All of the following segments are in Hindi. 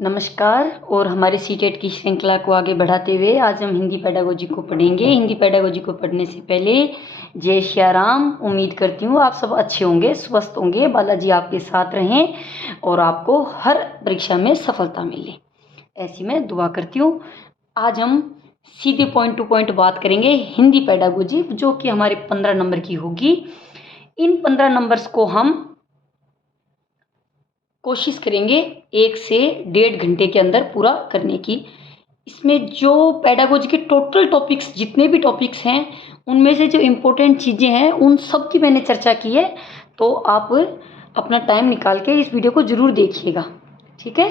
नमस्कार। और हमारे सीटेट की श्रृंखला को आगे बढ़ाते हुए आज हम हिंदी पेडागोजी को पढ़ेंगे। हिंदी पेडागोजी को पढ़ने से पहले जय श्री राम। उम्मीद करती हूँ आप सब अच्छे होंगे, स्वस्थ होंगे, बालाजी आपके साथ रहें और आपको हर परीक्षा में सफलता मिले, ऐसी मैं दुआ करती हूँ। आज हम सीधे पॉइंट टू पॉइंट बात करेंगे हिंदी पेडागोजी, जो कि हमारे 15 नंबर की होगी। इन 15 नंबर्स को हम कोशिश करेंगे 1 से 1.5 घंटे के अंदर पूरा करने की। इसमें जो पेडागोजी के टोटल टॉपिक्स, जितने भी टॉपिक्स हैं, उनमें से जो इम्पोर्टेंट चीज़ें हैं उन सब की मैंने चर्चा की है। तो आप अपना टाइम निकाल के इस वीडियो को ज़रूर देखिएगा, ठीक है।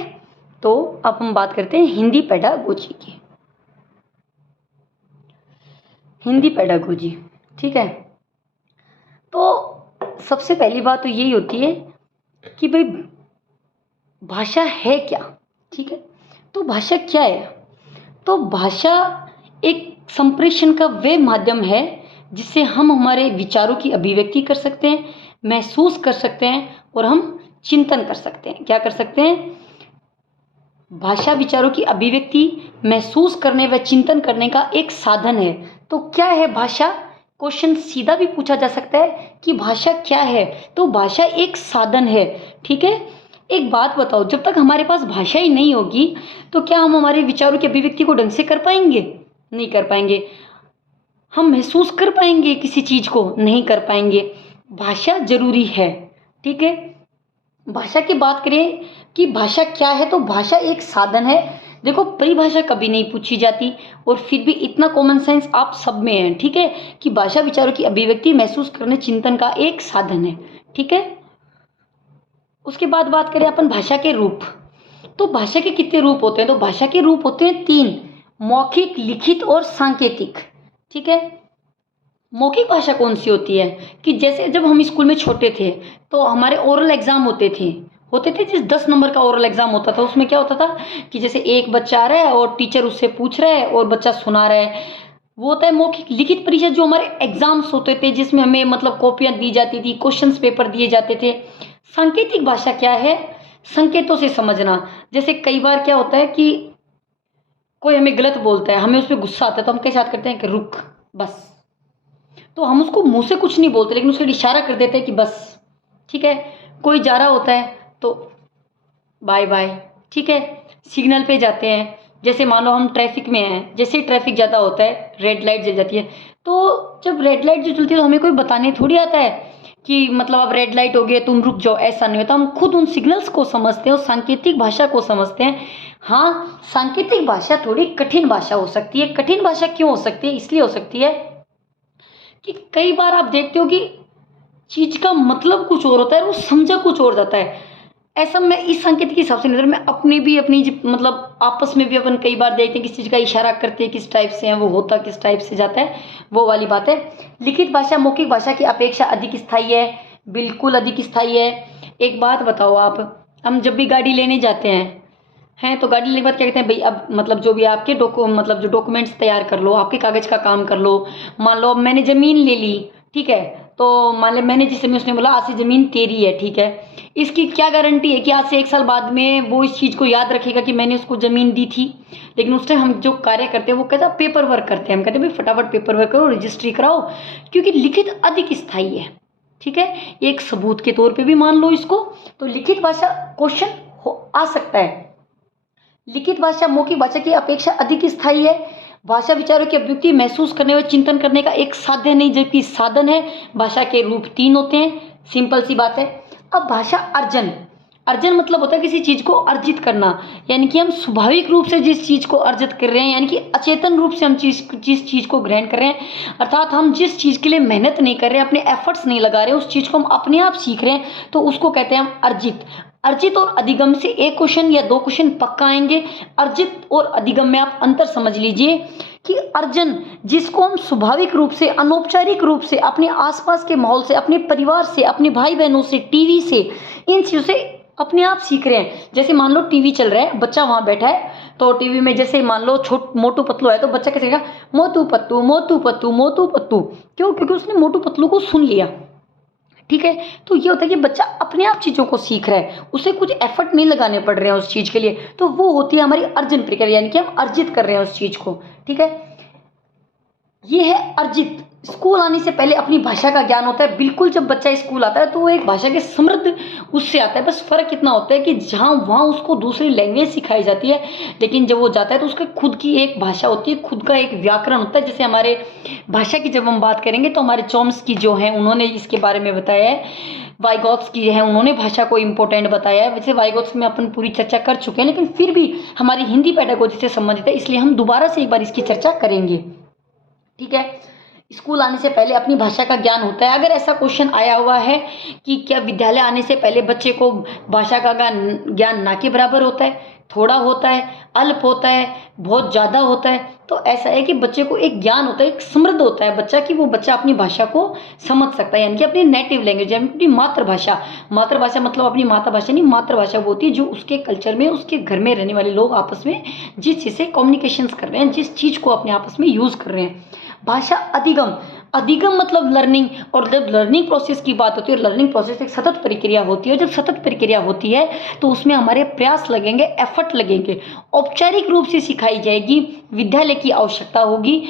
तो अब हम बात करते हैं हिंदी पेडागोजी की। हिंदी पेडागोजी, ठीक है। तो सबसे पहली बात तो यही होती है कि भाई भाषा है क्या, ठीक है। तो भाषा क्या है? तो भाषा एक संप्रेषण का वह माध्यम है जिससे हम हमारे विचारों की अभिव्यक्ति कर सकते हैं, महसूस कर सकते हैं और हम चिंतन कर सकते हैं। क्या कर सकते हैं? भाषा विचारों की अभिव्यक्ति, महसूस करने व चिंतन करने का एक साधन है। तो क्या है भाषा? क्वेश्चन सीधा भी पूछा जा सकता है कि भाषा क्या है। तो भाषा एक साधन है, ठीक है। एक बात बताओ, जब तक हमारे पास भाषा ही नहीं होगी तो क्या हम हमारे विचारों की अभिव्यक्ति को ढंग से कर पाएंगे? नहीं कर पाएंगे। हम महसूस कर पाएंगे किसी चीज को? नहीं कर पाएंगे। भाषा जरूरी है, ठीक है। भाषा की बात करें कि भाषा क्या है, तो भाषा एक साधन है। देखो, परिभाषा कभी नहीं पूछी जाती और फिर भी इतना कॉमन सेंस आप सब में है, ठीक है, कि भाषा विचारों की अभिव्यक्ति, महसूस करने, चिंतन का एक साधन है, ठीक है। उसके बाद बात करें अपन भाषा के रूप। तो भाषा के कितने रूप होते हैं? तो भाषा के रूप होते हैं 3: मौखिक, लिखित और सांकेतिक, ठीक है। मौखिक भाषा कौन सी होती है? कि जैसे जब हम स्कूल में छोटे थे तो हमारे ओरल एग्जाम होते थे जिस 10 नंबर का ओरल एग्जाम होता था, उसमें क्या होता था कि जैसे एक बच्चा आ रहा है और टीचर उससे पूछ रहा है और बच्चा सुना रहा है, वो होता है मौखिक। लिखित परीक्षा जो हमारे एग्जाम्स होते थे, जिसमें हमें मतलब कॉपियां दी जाती थी, क्वेश्चंस पेपर दिए जाते थे। सांकेतिक भाषा क्या है? संकेतों से समझना। जैसे कई बार क्या होता है कि कोई हमें गलत बोलता है, हमें उस पर गुस्सा आता है, तो हम कैसे याद करते हैं कि रुक, बस। तो हम उसको मुंह से कुछ नहीं बोलते लेकिन उसके इशारा कर देते हैं कि बस, ठीक है। कोई जा रहा होता है तो बाय बाय, ठीक है। सिग्नल पे जाते हैं, जैसे मान लो हम ट्रैफिक में हैं, जैसे ही ट्रैफिक ज़्यादा होता है, रेड लाइट जल जाती है, तो जब रेड लाइट जो चलती है तो हमें कोई बताने थोड़ी आता है कि मतलब अब रेड लाइट हो गई तुम रुक जाओ, ऐसा नहीं होता। हम खुद उन सिग्नल्स को समझते हैं और सांकेतिक भाषा को समझते हैं। हाँ, सांकेतिक भाषा थोड़ी कठिन भाषा हो सकती है। कठिन भाषा क्यों हो सकती है? इसलिए हो सकती है कि कई बार आप देखते हो कि चीज का मतलब कुछ और होता है, वो समझा कुछ और जाता है। ऐसा मैं इस संकेत के हिसाब से नहीं, मैं अपनी भी अपनी मतलब आपस में भी अपन कई बार देखते हैं किस चीज का इशारा करते हैं, किस टाइप से है वो, होता किस टाइप से जाता है, वो वाली बात है। लिखित भाषा मौखिक भाषा की अपेक्षा अधिक स्थायी है, बिल्कुल अधिक स्थायी है। एक बात बताओ आप, हम जब भी गाड़ी लेने जाते हैं तो गाड़ी लेने के बाद क्या कहते हैं भाई, अब मतलब जो भी आपके मतलब जो डॉक्यूमेंट्स तैयार कर लो, आपके कागज का काम कर लो। मान लो अब मैंने ज़मीन ले ली, ठीक है, तो मान लो मैंने जिस समय, उसने बोला आज से ज़मीन तेरी है, ठीक है। इसकी क्या गारंटी है कि आज से 1 साल बाद में वो इस चीज़ को याद रखेगा कि मैंने उसको ज़मीन दी थी? लेकिन उस टाइम हम जो कार्य करते हैं वो कहता है पेपर वर्क करते हैं। हम कहते हैं भाई फटाफट पेपर वर्क करो, रजिस्ट्री कराओ, क्योंकि लिखित अधिक स्थायी है, ठीक है। एक सबूत के तौर पर भी मान लो इसको। तो लिखित भाषा क्वेश्चन आ सकता है। लिखित भाषा मौखिक भाषा की अपेक्षा अधिक स्थायी है। भाषा विचारों की अभिव्यक्ति, महसूस करने व चिंतन करने का एक साधन नहीं, जबकि साधन है। भाषा के रूप 3 होते हैं, सिंपल सी बात है। अब भाषा अर्जन। अर्जन मतलब होता है किसी चीज को अर्जित करना, यानी कि हम स्वाभाविक रूप से जिस चीज को अर्जित कर रहे हैं, यानी कि अचेतन रूप से हम जिस चीज को ग्रहण कर रहे हैं, अर्थात हम जिस चीज के लिए मेहनत नहीं कर रहे हैं, अपने एफर्ट्स नहीं लगा रहे हैं, उस चीज को हम अपने आप सीख रहे हैं, तो उसको कहते हैं हम अर्जित। अर्जित और अधिगम से एक क्वेश्चन या 2 क्वेश्चन पक्का आएंगे। अर्जित और अधिगम में आप अंतर समझ लीजिए कि अर्जन जिसको हम स्वाभाविक रूप से, अनौपचारिक रूप से, अपने आसपास के माहौल से, अपने परिवार से, अपने भाई बहनों से, टीवी से, इन चीज़ों से अपने आप सीख रहे हैं। जैसे मान लो टीवी चल रहा है, बच्चा वहां बैठा है, तो टीवी में जैसे मान लो मोटू पतलू है, तो बच्चा कैसे कहेगा मोटू पत्तू मोटू पत्तू मोटू पत्तू? क्यों? क्योंकि उसने मोटू पतलू को सुन लिया, ठीक है। तो ये होता है कि बच्चा अपने आप चीज़ों को सीख रहा है, उसे कुछ एफर्ट नहीं लगाने पड़ रहे हैं उस चीज़ के लिए, तो वो होती है हमारी अर्जन प्रक्रिया, यानी कि हम अर्जित कर रहे हैं उस चीज़ को, ठीक है। ये है अर्जित। स्कूल आने से पहले अपनी भाषा का ज्ञान होता है। बिल्कुल जब बच्चा स्कूल आता है तो वो एक भाषा के समृद्ध उससे आता है, बस फ़र्क इतना होता है कि जहाँ वहाँ उसको दूसरी लैंग्वेज सिखाई जाती है, लेकिन जब वो जाता है तो उसका खुद की एक भाषा होती है, खुद का एक व्याकरण होता है। जैसे हमारे भाषा की जब हम बात करेंगे तो हमारे चॉम्स्की जो हैं उन्होंने इसके बारे में बताया है, वाइगॉत्स्की है उन्होंने भाषा को इम्पोर्टेंट बताया है। वैसे वाइगॉत्स्की में अपन पूरी चर्चा कर चुके हैं, लेकिन फिर भी हमारी हिंदी पेडागोजी से संबंधित है, इसलिए हम दोबारा से एक बार इसकी चर्चा करेंगे, ठीक है। स्कूल आने से पहले अपनी भाषा का ज्ञान होता है। अगर ऐसा क्वेश्चन आया हुआ है कि क्या विद्यालय आने से पहले बच्चे को भाषा का ज्ञान ना के बराबर होता है, थोड़ा होता है, अल्प होता है, बहुत ज़्यादा होता है, तो ऐसा है कि बच्चे को एक ज्ञान होता है, एक समृद्ध होता है बच्चा, कि वो बच्चा अपनी भाषा को समझ सकता है, यानी कि अपनी नेटिव लैंग्वेज, यानी अपनी मातृभाषा। मातृभाषा मतलब अपनी मातृभाषा नहीं, मातृभाषा वो होती है जो उसके कल्चर में, उसके घर में रहने वाले लोग आपस में जिस चीज़ से कम्युनिकेशंस कर रहे हैं, जिस चीज़ को अपने आपस में यूज़ कर रहे हैं। भाषा अधिगम, अधिगम मतलब लर्निंग, और जब लर्निंग प्रोसेस की बात होती है, लर्निंग प्रोसेस एक सतत प्रक्रिया होती है। जब सतत प्रक्रिया होती है तो उसमें हमारे प्रयास लगेंगे, एफर्ट लगेंगे, औपचारिक रूप से सिखाई जाएगी, विद्यालय की आवश्यकता होगी,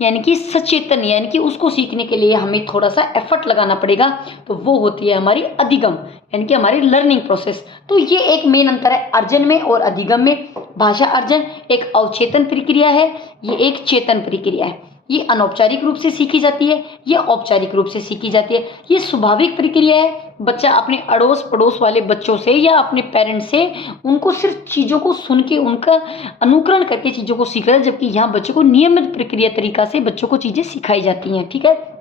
यानी कि सचेतन, यानी कि उसको सीखने के लिए हमें थोड़ा सा एफर्ट लगाना पड़ेगा, तो वो होती है हमारी अधिगम, यानी कि हमारी लर्निंग प्रोसेस। तो ये एक मेन अंतर है अर्जन में और अधिगम में। भाषा अर्जन एक अवचेतन प्रक्रिया है, ये एक चेतन प्रक्रिया है। ये अनौपचारिक रूप से सीखी जाती है, ये औपचारिक रूप से सीखी जाती है। ये स्वाभाविक प्रक्रिया है, बच्चा अपने अड़ोस पड़ोस वाले बच्चों से या अपने पेरेंट्स से उनको सिर्फ चीज़ों को सुन के उनका अनुकरण करके चीज़ों को सीख रहा है, जबकि यहाँ बच्चों को नियमित प्रक्रिया तरीका से बच्चों को चीज़ें सिखाई जाती हैं, ठीक है।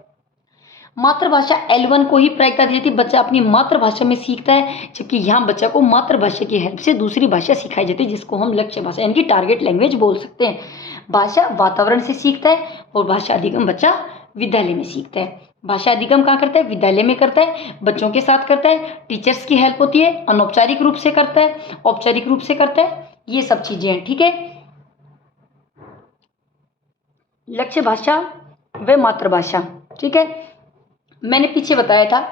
मातृभाषा L1 को ही प्रायिकता दी जाती है, बच्चा अपनी मातृभाषा में सीखता है, जबकि यहाँ बच्चा को मातृभाषा की हेल्प से दूसरी भाषा सिखाई जाती है, जिसको हम लक्ष्य भाषा यानी कि टारगेट लैंग्वेज बोल सकते हैं। भाषा वातावरण से सीखता है और भाषा अधिगम बच्चा विद्यालय में सीखता है। भाषा अधिगम कहाँ करता है? विद्यालय में करता है, बच्चों के साथ करता है, टीचर्स की हेल्प होती है, अनौपचारिक रूप से करता है, औपचारिक रूप से करता है, ये सब चीज़ें हैं, ठीक है। लक्ष्य भाषा व मातृभाषा, ठीक है। मैंने पीछे बताया था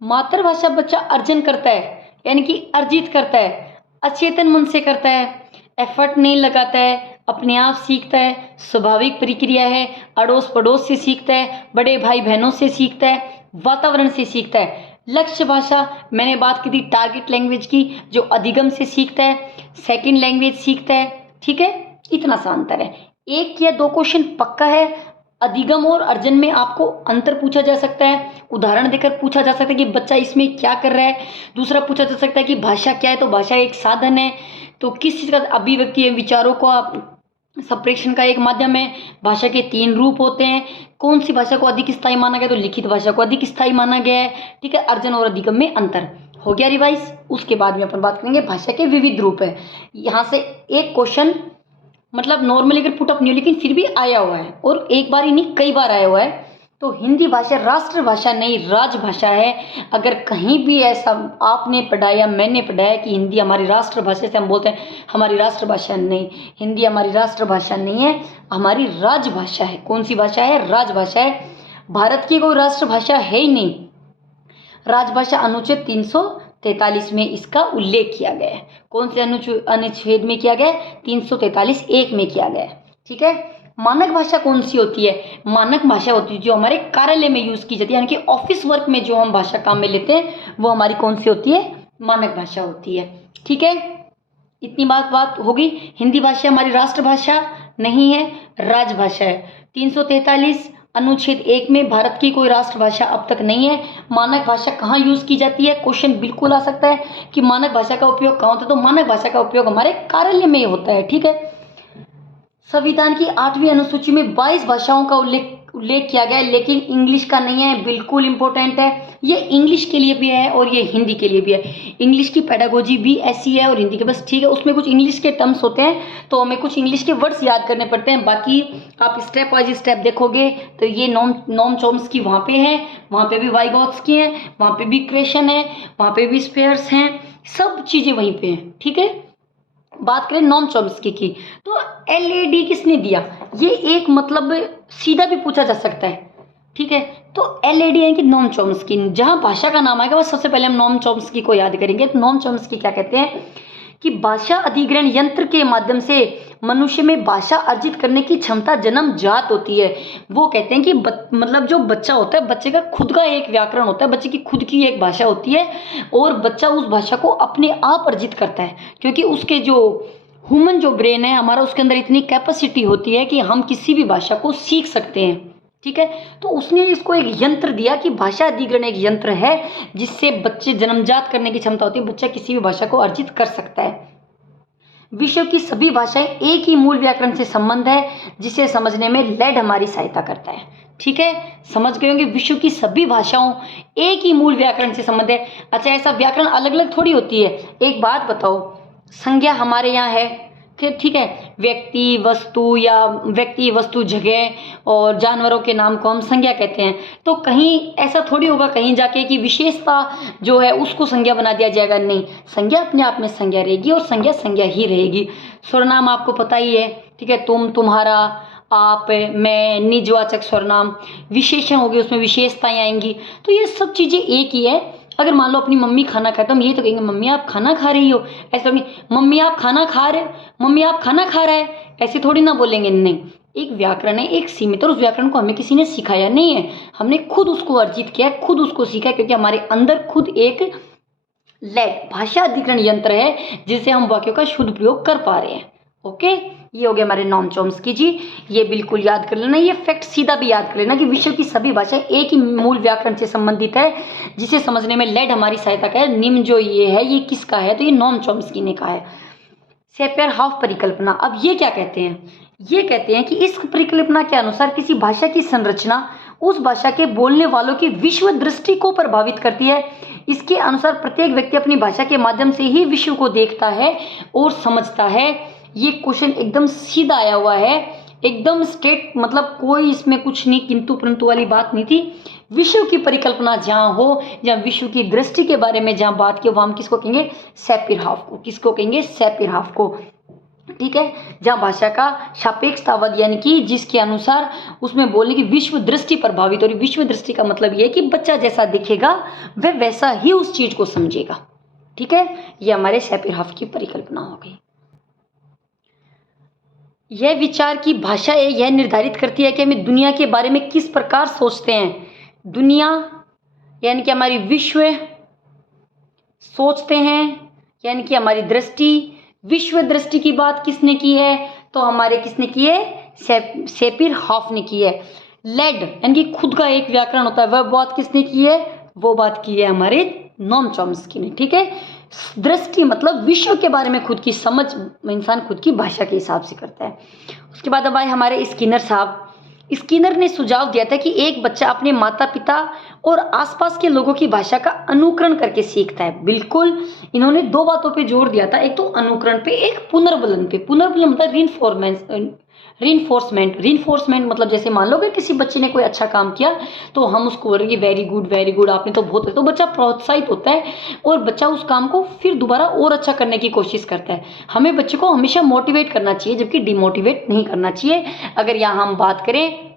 मातृभाषा बच्चा अर्जन करता है, यानी कि अर्जित करता है, अचेतन मन से करता है, एफर्ट नहीं लगाता है, अपने आप सीखता है, स्वाभाविक प्रक्रिया है, अड़ोस पड़ोस से सीखता है, बड़े भाई बहनों से सीखता है, वातावरण से सीखता है। लक्ष्य भाषा मैंने बात की थी टारगेट लैंग्वेज की, जो अधिगम से सीखता है, सेकंड लैंग्वेज सीखता है, ठीक है। इतना सा अंतर है। एक या दो क्वेश्चन पक्का है, अधिगम और अर्जन में आपको अंतर पूछा जा सकता है, उदाहरण देकर पूछा जा सकता है कि बच्चा इसमें क्या कर रहा है। दूसरा पूछा जा सकता है कि भाषा क्या है, तो भाषा एक साधन है, तो किस चीज़ का अभिव्यक्ति है, विचारों को आप संप्रेषण का एक माध्यम है। भाषा के 3 रूप होते हैं, कौन सी भाषा को अधिक स्थायी माना गया, तो लिखित भाषा को अधिक स्थायी माना गया है, ठीक है। अर्जन और अधिगम में अंतर हो गया रिवाइज। उसके बाद में अपन बात करेंगे भाषा के विविध रूप है। यहाँ से एक क्वेश्चन मतलब नॉर्मली अगर पुटअप नहीं हो लेकिन फिर भी आया हुआ है, और एक बार ही नहीं कई बार आया हुआ है। तो हिंदी भाषा राष्ट्रभाषा नहीं राजभाषा है। अगर कहीं भी ऐसा आपने पढ़ाया मैंने पढ़ाया कि हिंदी हमारी राष्ट्रभाषा से हम बोलते हैं हमारी राष्ट्रभाषा, नहीं, हिंदी हमारी राष्ट्रभाषा नहीं है, हमारी राजभाषा है। कौन सी भाषा है? राजभाषा है। भारत की कोई राष्ट्रभाषा है ही नहीं। राजभाषा अनुच्छेद 343 में इसका उल्लेख किया गया है। कौन से अनुच्छेद में किया गया है? 343(1) में किया गया है, ठीक है। मानक भाषा कौन सी होती है? मानक भाषा होती है जो हमारे कार्यालय में यूज की जाती है, यानी कि ऑफिस वर्क में जो हम भाषा काम में लेते हैं वो हमारी कौन सी होती है? मानक भाषा होती है, ठीक है। इतनी बात होगी। हिंदी भाषा हमारी राष्ट्रभाषा नहीं है, राजभाषा है। 343 अनुच्छेद 1 में भारत की कोई राष्ट्रभाषा अब तक नहीं है। मानक भाषा कहाँ यूज की जाती है? क्वेश्चन बिल्कुल आ सकता है कि मानक भाषा का उपयोग कहाँ होता है, तो मानक भाषा का उपयोग हमारे कार्यालय में होता है, ठीक है। संविधान की 8वीं अनुसूची में 22 भाषाओं का उल्लेख किया गया है, लेकिन इंग्लिश का नहीं है। बिल्कुल इंपॉर्टेंट है, ये इंग्लिश के लिए भी है और ये हिंदी के लिए भी है। इंग्लिश की पेडागोजी भी ऐसी है और हिंदी के बस, ठीक है। उसमें कुछ इंग्लिश के टर्म्स होते हैं तो हमें कुछ इंग्लिश के वर्ड्स याद करने पड़ते हैं, बाकी आप स्टेप बाय स्टेप देखोगे तो ये नोम चॉम्स्की वहाँ पे है, वहाँ पे भी वाइगॉत्स्की है, वहाँ पे भी क्रेशन है, वहाँ पे भी स्पेयर्स हैं, सब चीज़ें वहीं पे हैं, ठीक है। बात करें नोम चॉम्स्की की, तो LAD किसने दिया? ये एक मतलब सीधा भी पूछा जा सकता है, ठीक है। तो LAD यानी कि नोम चॉम्स्की, जहाँ भाषा का नाम आएगा बस सबसे पहले हम नोम चॉम्स्की को याद करेंगे। तो नोम चॉम्स्की क्या कहते हैं कि भाषा अधिग्रहण यंत्र के माध्यम से मनुष्य में भाषा अर्जित करने की क्षमता जन्मजात होती है। वो कहते हैं कि मतलब जो बच्चा होता है, बच्चे का खुद का एक व्याकरण होता है, बच्चे की खुद की एक भाषा होती है और बच्चा उस भाषा को अपने आप अर्जित करता है, क्योंकि उसके जो ह्यूमन जो ब्रेन है हमारा, उसके अंदर इतनी कैपेसिटी होती है कि हम किसी भी भाषा को सीख सकते हैं। ठीक है। तो उसने इसको एक यंत्र दिया कि भाषा अधिग्रहण एक यंत्र है जिससे बच्चे जन्मजात करने की क्षमता होती है, बच्चा किसी भी भाषा को अर्जित कर सकता है। विश्व की सभी भाषाएं एक ही मूल व्याकरण से संबंध है जिसे समझने में लैड हमारी सहायता करता है। ठीक है, समझ गए होंगे विश्व की सभी भाषाओं एक ही मूल व्याकरण से संबंध है। अच्छा, ऐसा व्याकरण अलग अलग थोड़ी होती है। एक बात बताओ, संज्ञा हमारे यहाँ है कि ठीक है, व्यक्ति वस्तु जगह और जानवरों के नाम को हम संज्ञा कहते हैं। तो कहीं ऐसा थोड़ी होगा कहीं जाके कि विशेषता जो है उसको संज्ञा बना दिया जाएगा, नहीं, संज्ञा अपने आप में संज्ञा रहेगी और संज्ञा संज्ञा ही रहेगी। सर्वनाम आपको पता ही है, ठीक है, तुम, तुम्हारा, आप, मैं, निजवाचक सर्वनाम, विशेषण हो गए, उसमें विशेषताएं आएंगी। तो ये सब चीजें एक ही है। अगर मान लो अपनी मम्मी खाना खाए तो हम ये तो कहेंगे मम्मी आप खाना खा रही हो, ऐसे नहीं मम्मी आप खाना खा रहे, मम्मी आप खाना खा रहा है, ऐसे थोड़ी ना बोलेंगे। नहीं, एक व्याकरण है, एक सीमित, और उस व्याकरण को हमें किसी ने सिखाया नहीं है, हमने खुद उसको अर्जित किया है, खुद उसको सीखा है, क्योंकि हमारे अंदर खुद एक लैड भाषा अधिग्रहण यंत्र है जिससे हम वाक्यों का शुद्ध प्रयोग कर पा रहे हैं। ओके, ये हो गया हमारे नॉम चॉम्स्की जी। ये बिल्कुल याद कर लेना, ये फैक्ट सीधा भी याद कर लेना कि विश्व की सभी भाषाएं एक ही मूल व्याकरण से संबंधित है जिसे समझने में लैड हमारी सहायता का है। निम्न जो ये है ये किसका है, तो ये नॉम चॉम्स्की ने कहा है। सेपियर हाफ परिकल्पना, अब ये क्या कहते हैं, ये कहते हैं कि इस परिकल्पना के अनुसार किसी भाषा की संरचना उस भाषा के बोलने वालों की विश्व दृष्टि को प्रभावित करती है। इसके अनुसार प्रत्येक व्यक्ति अपनी भाषा के माध्यम से ही विश्व को देखता है और समझता है। ये क्वेश्चन एकदम सीधा आया हुआ है, एकदम स्ट्रेट, मतलब कोई इसमें कुछ नहीं किंतु परंतु वाली बात नहीं थी। विश्व की परिकल्पना जहाँ हो, जहाँ विश्व की दृष्टि के बारे में जहाँ बात की, वहाँ हम किसको कहेंगे, सेपियर हाफ को। किसको कहेंगे, सेपियर हाफ को। ठीक है, जहाँ भाषा का सापेक्षतावाद यानी कि जिसके अनुसार उसमें बोलने की विश्व दृष्टि प्रभावित हो रही। विश्व दृष्टि का मतलब ये है कि बच्चा जैसा दिखेगा वह वैसा ही उस चीज को समझेगा। ठीक है, ये हमारे सेपियर हाफ की परिकल्पना हो गई। यह विचार की भाषा है, यह निर्धारित करती है कि हमें दुनिया के बारे में किस प्रकार सोचते हैं। दुनिया यानी कि हमारी विश्व सोचते हैं, यानी कि हमारी दृष्टि। विश्व दृष्टि की बात किसने की है, तो हमारे किसने की है, सेपियर हाफ ने की है। लैड यानी कि खुद का एक व्याकरण होता है, वह बात किसने की है, वो बात की है हमारे नॉम चॉम्स्की ने। ठीक है, दृष्टि मतलब विश्व के बारे में खुद की समझ इंसान खुद की भाषा के हिसाब से करता है। उसके बाद अब आए हमारे स्किनर साहब। स्किनर ने सुझाव दिया था कि एक बच्चा अपने माता पिता और आसपास के लोगों की भाषा का अनुकरण करके सीखता है। बिल्कुल, इन्होंने दो बातों पे जोर दिया था, एक तो अनुकरण पे, एक पुनर्बलन पे। पुनर्बलन मतलब रीइंफोर्समेंट मतलब जैसे मान लो कि किसी बच्चे ने कोई अच्छा काम किया तो हम उसको बोलेंगे वेरी गुड, आपने तो बहुत, तो बच्चा प्रोत्साहित होता है और बच्चा उस काम को फिर दोबारा और अच्छा करने की कोशिश करता है। हमें बच्चे को हमेशा मोटिवेट करना चाहिए, जबकि डिमोटिवेट नहीं करना चाहिए। अगर यहाँ हम बात करें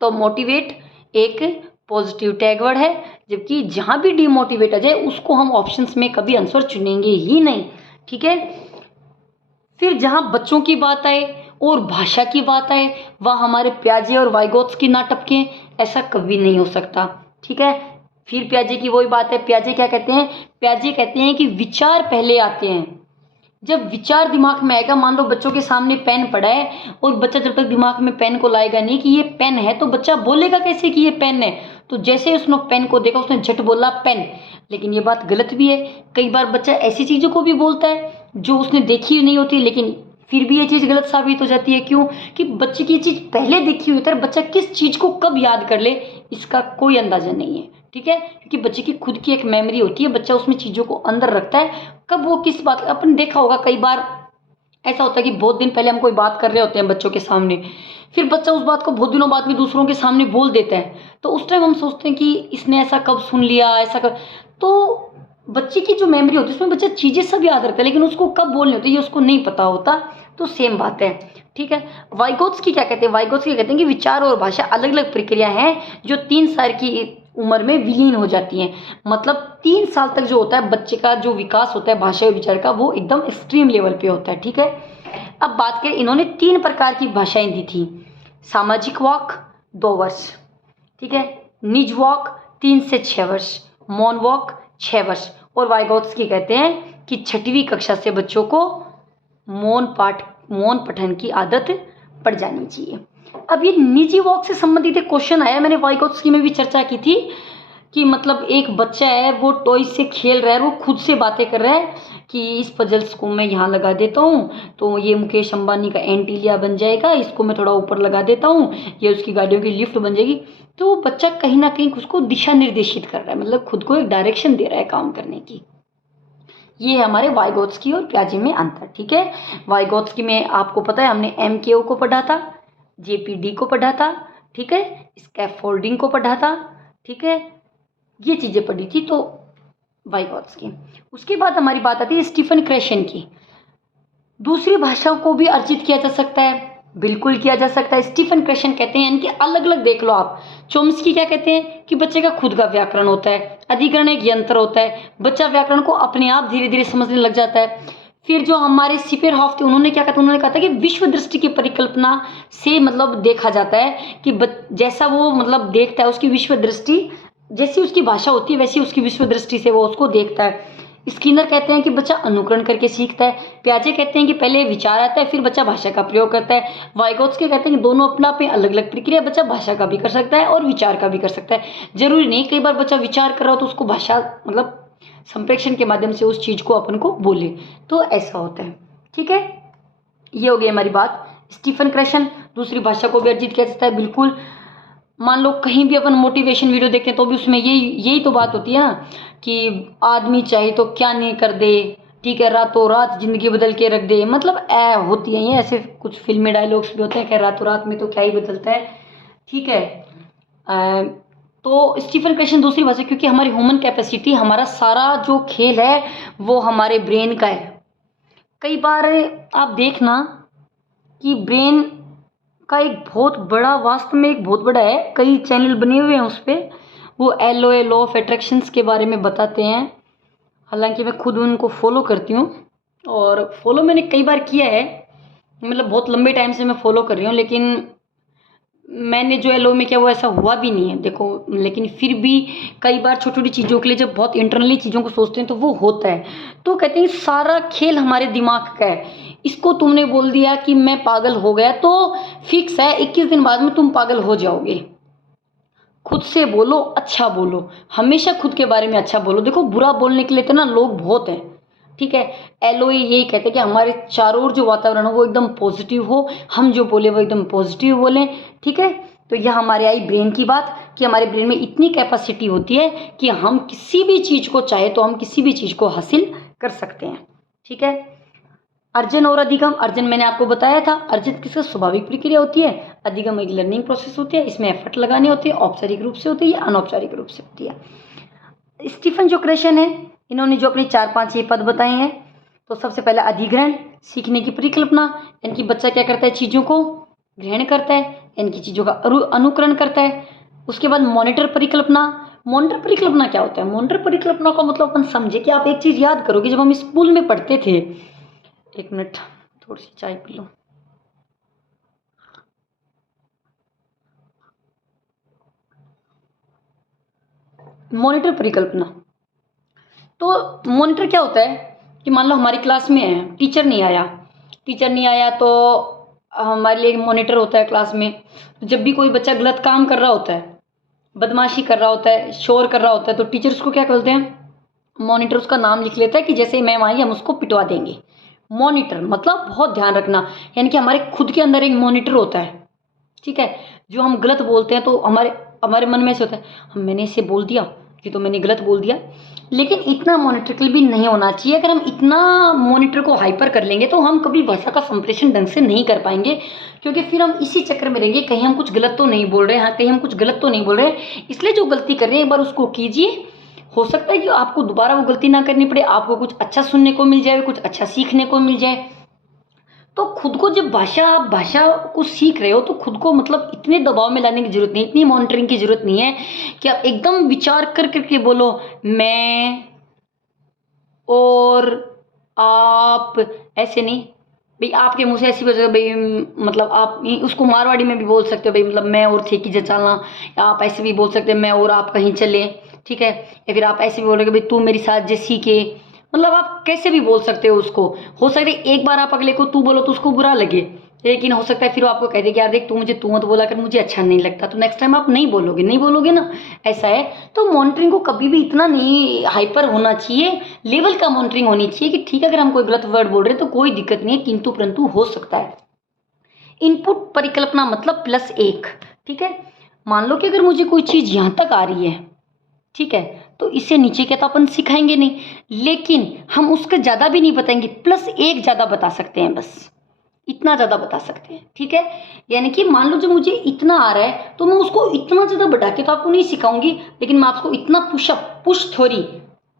तो मोटिवेट एक पॉजिटिव टैग वर्ड है, जबकि जहाँ भी डिमोटिवेट आ जाए उसको हम ऑप्शंस में कभी आंसर चुनेंगे ही नहीं। ठीक है, फिर जहाँ बच्चों की बात आए और भाषा की बात आए वह हमारे प्याजे और वाइगोत्स की ना टपके, ऐसा कभी नहीं हो सकता। ठीक है, फिर प्याजे की वही बात है। प्याजे क्या कहते हैं, प्याजे कहते हैं कि विचार पहले आते हैं। जब विचार दिमाग में आएगा, मान लो बच्चों के सामने पेन पड़ा है और बच्चा जब तक दिमाग में पेन को लाएगा नहीं कि ये पेन है, तो बच्चा बोलेगा कैसे कि ये पेन है। तो जैसे उसने पेन को देखा उसने झट बोला पेन, लेकिन ये बात गलत भी है। कई बार बच्चा ऐसी चीज़ों को भी बोलता है जो उसने देखी नहीं होती, लेकिन फिर भी ये चीज़ गलत साबित हो जाती है। क्यों, कि बच्चे की ये चीज़ पहले देखी हुई है, बच्चा किस चीज़ को कब याद कर ले इसका कोई अंदाजा नहीं है। ठीक है, क्योंकि बच्चे की खुद की एक मेमोरी होती है, बच्चा उसमें चीज़ों को अंदर रखता है। कब वो किस बात, अपन देखा होगा कई बार ऐसा होता है कि बहुत दिन पहले हम कोई बात कर रहे होते हैं बच्चों के सामने, फिर बच्चा उस बात को बहुत दिनों बाद में दूसरों के सामने बोल देता है, तो उस टाइम हम सोचते हैं कि इसने ऐसा कब सुन लिया, ऐसा कर। तो बच्चे की जो मेमोरी होती है उसमें बच्चा चीज़ें सब याद रखता है, लेकिन उसको कब बोलनी होती है ये उसको नहीं पता होता। तो सेम बात है, ठीक है। वाइगोत्स्की क्या कहते हैं? वाइगोत्स्की कहते हैं कि विचार और भाषा अलग अलग प्रक्रिया हैं जो 3 साल की उम्र में विलीन हो जाती हैं। मतलब 3 साल तक जो होता है बच्चे का जो विकास होता है भाषा और विचार का, वो एकदम एक्सट्रीम लेवल पे होता है, ठीक है। अब बात करें, इन्होंने 3 प्रकार की भाषाएं दी थी। सामाजिक वॉक 2 वर्ष, ठीक है। निज वॉक 3 से 6 वर्ष, मौन वॉक 6 वर्ष। और वाइगोत्स्की कहते हैं कि 6वीं कक्षा से बच्चों को मौन पठन की आदत पड़ जानी चाहिए। अब ये निजी वॉक से संबंधित एक क्वेश्चन आया, मैंने वाइगोत्स्की में भी चर्चा की थी कि मतलब एक बच्चा है वो टॉय से खेल रहा है, वो खुद से बातें कर रहा है कि इस पजल्स को मैं यहाँ लगा देता हूँ तो ये मुकेश अंबानी का एंटीलिया बन जाएगा, इसको मैं थोड़ा ऊपर लगा देता हूँ ये उसकी गाड़ियों की लिफ्ट बन जाएगी। तो वो बच्चा कहीं ना कहीं उसको दिशा निर्देशित कर रहा है, मतलब खुद को एक डायरेक्शन दे रहा है काम करने की। ये है हमारे वाइगोत्स्की और पियाजे में अंतर, ठीक है। वाइगोत्स्की में आपको पता है हमने एमकेओ को पढ़ा था, जेपीडी को पढ़ा था, ठीक है, स्कैफोल्डिंग को पढ़ा था, ठीक है, ये चीज़ें पढ़ी थी तो वाइगोत्स्की। उसके बाद हमारी बात आती है स्टीफन क्रेशन की। दूसरी भाषाओं को भी अर्जित किया जा सकता है, बिल्कुल किया जा सकता है। स्टीफन क्रेशन कहते हैं, इनके अलग अलग देख लो आप। चोम्स्की क्या कहते हैं कि बच्चे का खुद का व्याकरण होता है, अधिकरण एक यंत्र होता है, बच्चा व्याकरण को अपने आप धीरे धीरे समझने लग जाता है। फिर जो हमारे सिपेरहॉफ थे उन्होंने क्या कहा था, उन्होंने कहा था कि विश्व दृष्टि की परिकल्पना से मतलब देखा जाता है कि जैसा वो मतलब देखता है उसकी विश्व दृष्टि, जैसी उसकी भाषा होती है वैसी उसकी विश्व दृष्टि से वो उसको देखता है। स्किनर कहते हैं कि बच्चा अनुकरण करके सीखता है। प्याजे कहते हैं कि पहले विचार आता है फिर बच्चा भाषा का प्रयोग करता है। वाइगोत्स्की कहते हैं कि दोनों अपना पे अलग अलग प्रक्रिया, बच्चा भाषा का भी कर सकता है और विचार का भी कर सकता है। जरूरी नहीं कई बार बच्चा विचार कर रहा हो तो उसको भाषा मतलब संप्रेक्षण के माध्यम से उस चीज को अपन को बोले, तो ऐसा होता है, ठीक है। ये हो गई हमारी बात। स्टीफन क्रेशन दूसरी भाषा को भी अर्जित किया जाता है, बिल्कुल। मान लो कहीं भी अपन मोटिवेशन वीडियो देखते हैं तो भी उसमें यही तो बात होती है ना कि आदमी चाहे तो क्या नहीं कर दे, ठीक है, रातों रात जिंदगी बदल के रख दे, मतलब होती है ये ऐसे कुछ फिल्मी डायलॉग्स भी होते हैं कि रातों रात में तो क्या ही बदलता है, ठीक है। तो स्टीफन क्रेशन दूसरी भाषा, क्योंकि हमारी ह्यूमन कैपेसिटी, हमारा सारा जो खेल है वो हमारे ब्रेन का है। कई बार आप देखना कि ब्रेन का एक बहुत बड़ा, वास्तव में एक बहुत बड़ा है, कई चैनल बने हुए हैं उस पर, वो LOA लॉ ऑफ अट्रैक्शंस के बारे में बताते हैं। हालांकि मैं खुद उनको फॉलो करती हूँ और फॉलो मैंने कई बार किया है, मतलब बहुत लंबे टाइम से मैं फॉलो कर रही हूँ, लेकिन मैंने जो LOA में किया वो ऐसा हुआ भी नहीं है देखो। लेकिन फिर भी कई बार छोटी छोटी चीज़ों के लिए जब बहुत इंटरनली चीज़ों को सोचते हैं तो वो होता है। तो कहते हैं सारा खेल हमारे दिमाग का है। इसको तुमने बोल दिया कि मैं पागल हो गया तो फिक्स है 21 दिन बाद में तुम पागल हो जाओगे। खुद से बोलो, अच्छा बोलो, हमेशा खुद के बारे में अच्छा बोलो। देखो बुरा बोलने के लिए तो ना लोग बहुत हैं, ठीक है। LOA यही कहते हैं कि हमारे चारों ओर जो वातावरण हो वो एकदम पॉजिटिव हो, हम जो बोले वो एकदम पॉजिटिव बोलें, ठीक है। तो यह हमारे आई ब्रेन की बात कि हमारे ब्रेन में इतनी कैपेसिटी होती है कि हम किसी भी चीज़ को चाहे तो हम किसी भी चीज़ को हासिल कर सकते हैं, ठीक है। अर्जन और अधिगम, अर्जन मैंने आपको बताया था, अर्जन किसका स्वाभाविक प्रक्रिया होती है, अधिगम एक लर्निंग प्रोसेस होती है, इसमें एफर्ट लगाने होते हैं, औपचारिक रूप से होती है या अनौपचारिक रूप से होती है। स्टीफन जो क्रेशन है इन्होंने जो अपनी 4-5 ये पद बताए हैं, तो सबसे पहले अधिग्रहण, सीखने की परिकल्पना, यानी कि बच्चा क्या करता है, चीज़ों को ग्रहण करता है, यानी कि चीज़ों का अनुकरण करता है। उसके बाद मॉनिटर परिकल्पना। मॉनिटर परिकल्पना क्या होता है? मॉनिटर परिकल्पना का मतलब अपन समझे कि आप एक चीज़ याद करोगे, जब हम स्कूल में पढ़ते थे, एक मिनट थोड़ी सी चाय पी लो। मॉनिटर परिकल्पना, तो मॉनिटर क्या होता है कि मान लो हमारी क्लास में है, टीचर नहीं आया तो हमारे लिए मॉनिटर होता है क्लास में। जब भी कोई बच्चा गलत काम कर रहा होता है, बदमाशी कर रहा होता है, शोर कर रहा होता है, तो टीचर उसको क्या करते हैं, मॉनिटर उसका नाम लिख लेता है कि जैसे ही मैम आई हम उसको पिटवा देंगे। मॉनिटर मतलब बहुत ध्यान रखना, यानी कि हमारे खुद के अंदर एक मॉनिटर होता है, ठीक है। जो हम गलत बोलते हैं तो हमारे मन में ऐसे होता है, मैंने इसे बोल दिया, ये तो मैंने गलत बोल दिया। लेकिन इतना मॉनिटरिकल भी नहीं होना चाहिए। अगर हम इतना मॉनिटर को हाइपर कर लेंगे तो हम कभी भाषा का संप्रेषण ढंग से नहीं कर पाएंगे, क्योंकि फिर हम इसी चक्कर में रहेंगे, कहीं हम कुछ गलत तो नहीं बोल रहे हैं, हाँ कहीं हम कुछ गलत तो नहीं बोल रहे हैं। इसलिए जो गलती कर रहे हैं एक बार उसको कीजिए, हो सकता है कि आपको दोबारा वो गलती ना करनी पड़े, आपको कुछ अच्छा सुनने को मिल जाए, कुछ अच्छा सीखने को मिल जाए। तो खुद को जब आप भाषा को सीख रहे हो तो खुद को मतलब इतने दबाव में लाने की ज़रूरत नहीं, इतनी मॉनिटरिंग की ज़रूरत नहीं है कि आप एकदम विचार कर करके बोलो मैं और आप, ऐसे नहीं भाई। आपके मुँह से ऐसी वजह भाई, मतलब आप उसको मारवाड़ी में भी बोल सकते हो भाई, मतलब मैं और थे कि चलना, या आप ऐसे भी बोल सकते हैं मैं और आप कहीं चले, ठीक है। या फिर आप ऐसे भी बोलोगे भाई तू मेरी साथ जैसी के, मतलब आप कैसे भी बोल सकते हो उसको। हो सकता है एक बार आप अगले को तू बोलो तो उसको बुरा लगे, लेकिन हो सकता है फिर वो आपको कह दे कि यार देख तू मुझे तू मत बोला कर, मुझे अच्छा नहीं लगता, तो नेक्स्ट टाइम आप नहीं बोलोगे, नहीं बोलोगे ना, ऐसा है। तो मॉनिटरिंग को कभी भी इतना नहीं हाइपर होना चाहिए, लेवल का मॉनिटरिंग होनी चाहिए कि ठीक है अगर हम कोई गलत वर्ड बोल रहे हैं तो कोई दिक्कत नहीं है, किंतु परंतु हो सकता है। इनपुट परिकल्पना मतलब +1, ठीक है। मान लो कि अगर मुझे कोई चीज़ यहाँ तक आ रही है, ठीक है, तो इससे नीचे के तो अपन सिखाएंगे नहीं, लेकिन हम उसका ज़्यादा भी नहीं बताएंगे, +1 ज़्यादा बता सकते हैं, बस इतना ज़्यादा बता सकते हैं, ठीक है। यानी कि मान लो जब मुझे इतना आ रहा है तो मैं उसको इतना ज़्यादा बढ़ा के तो आपको नहीं सिखाऊंगी, लेकिन मैं आपको इतना पुश थोड़ी,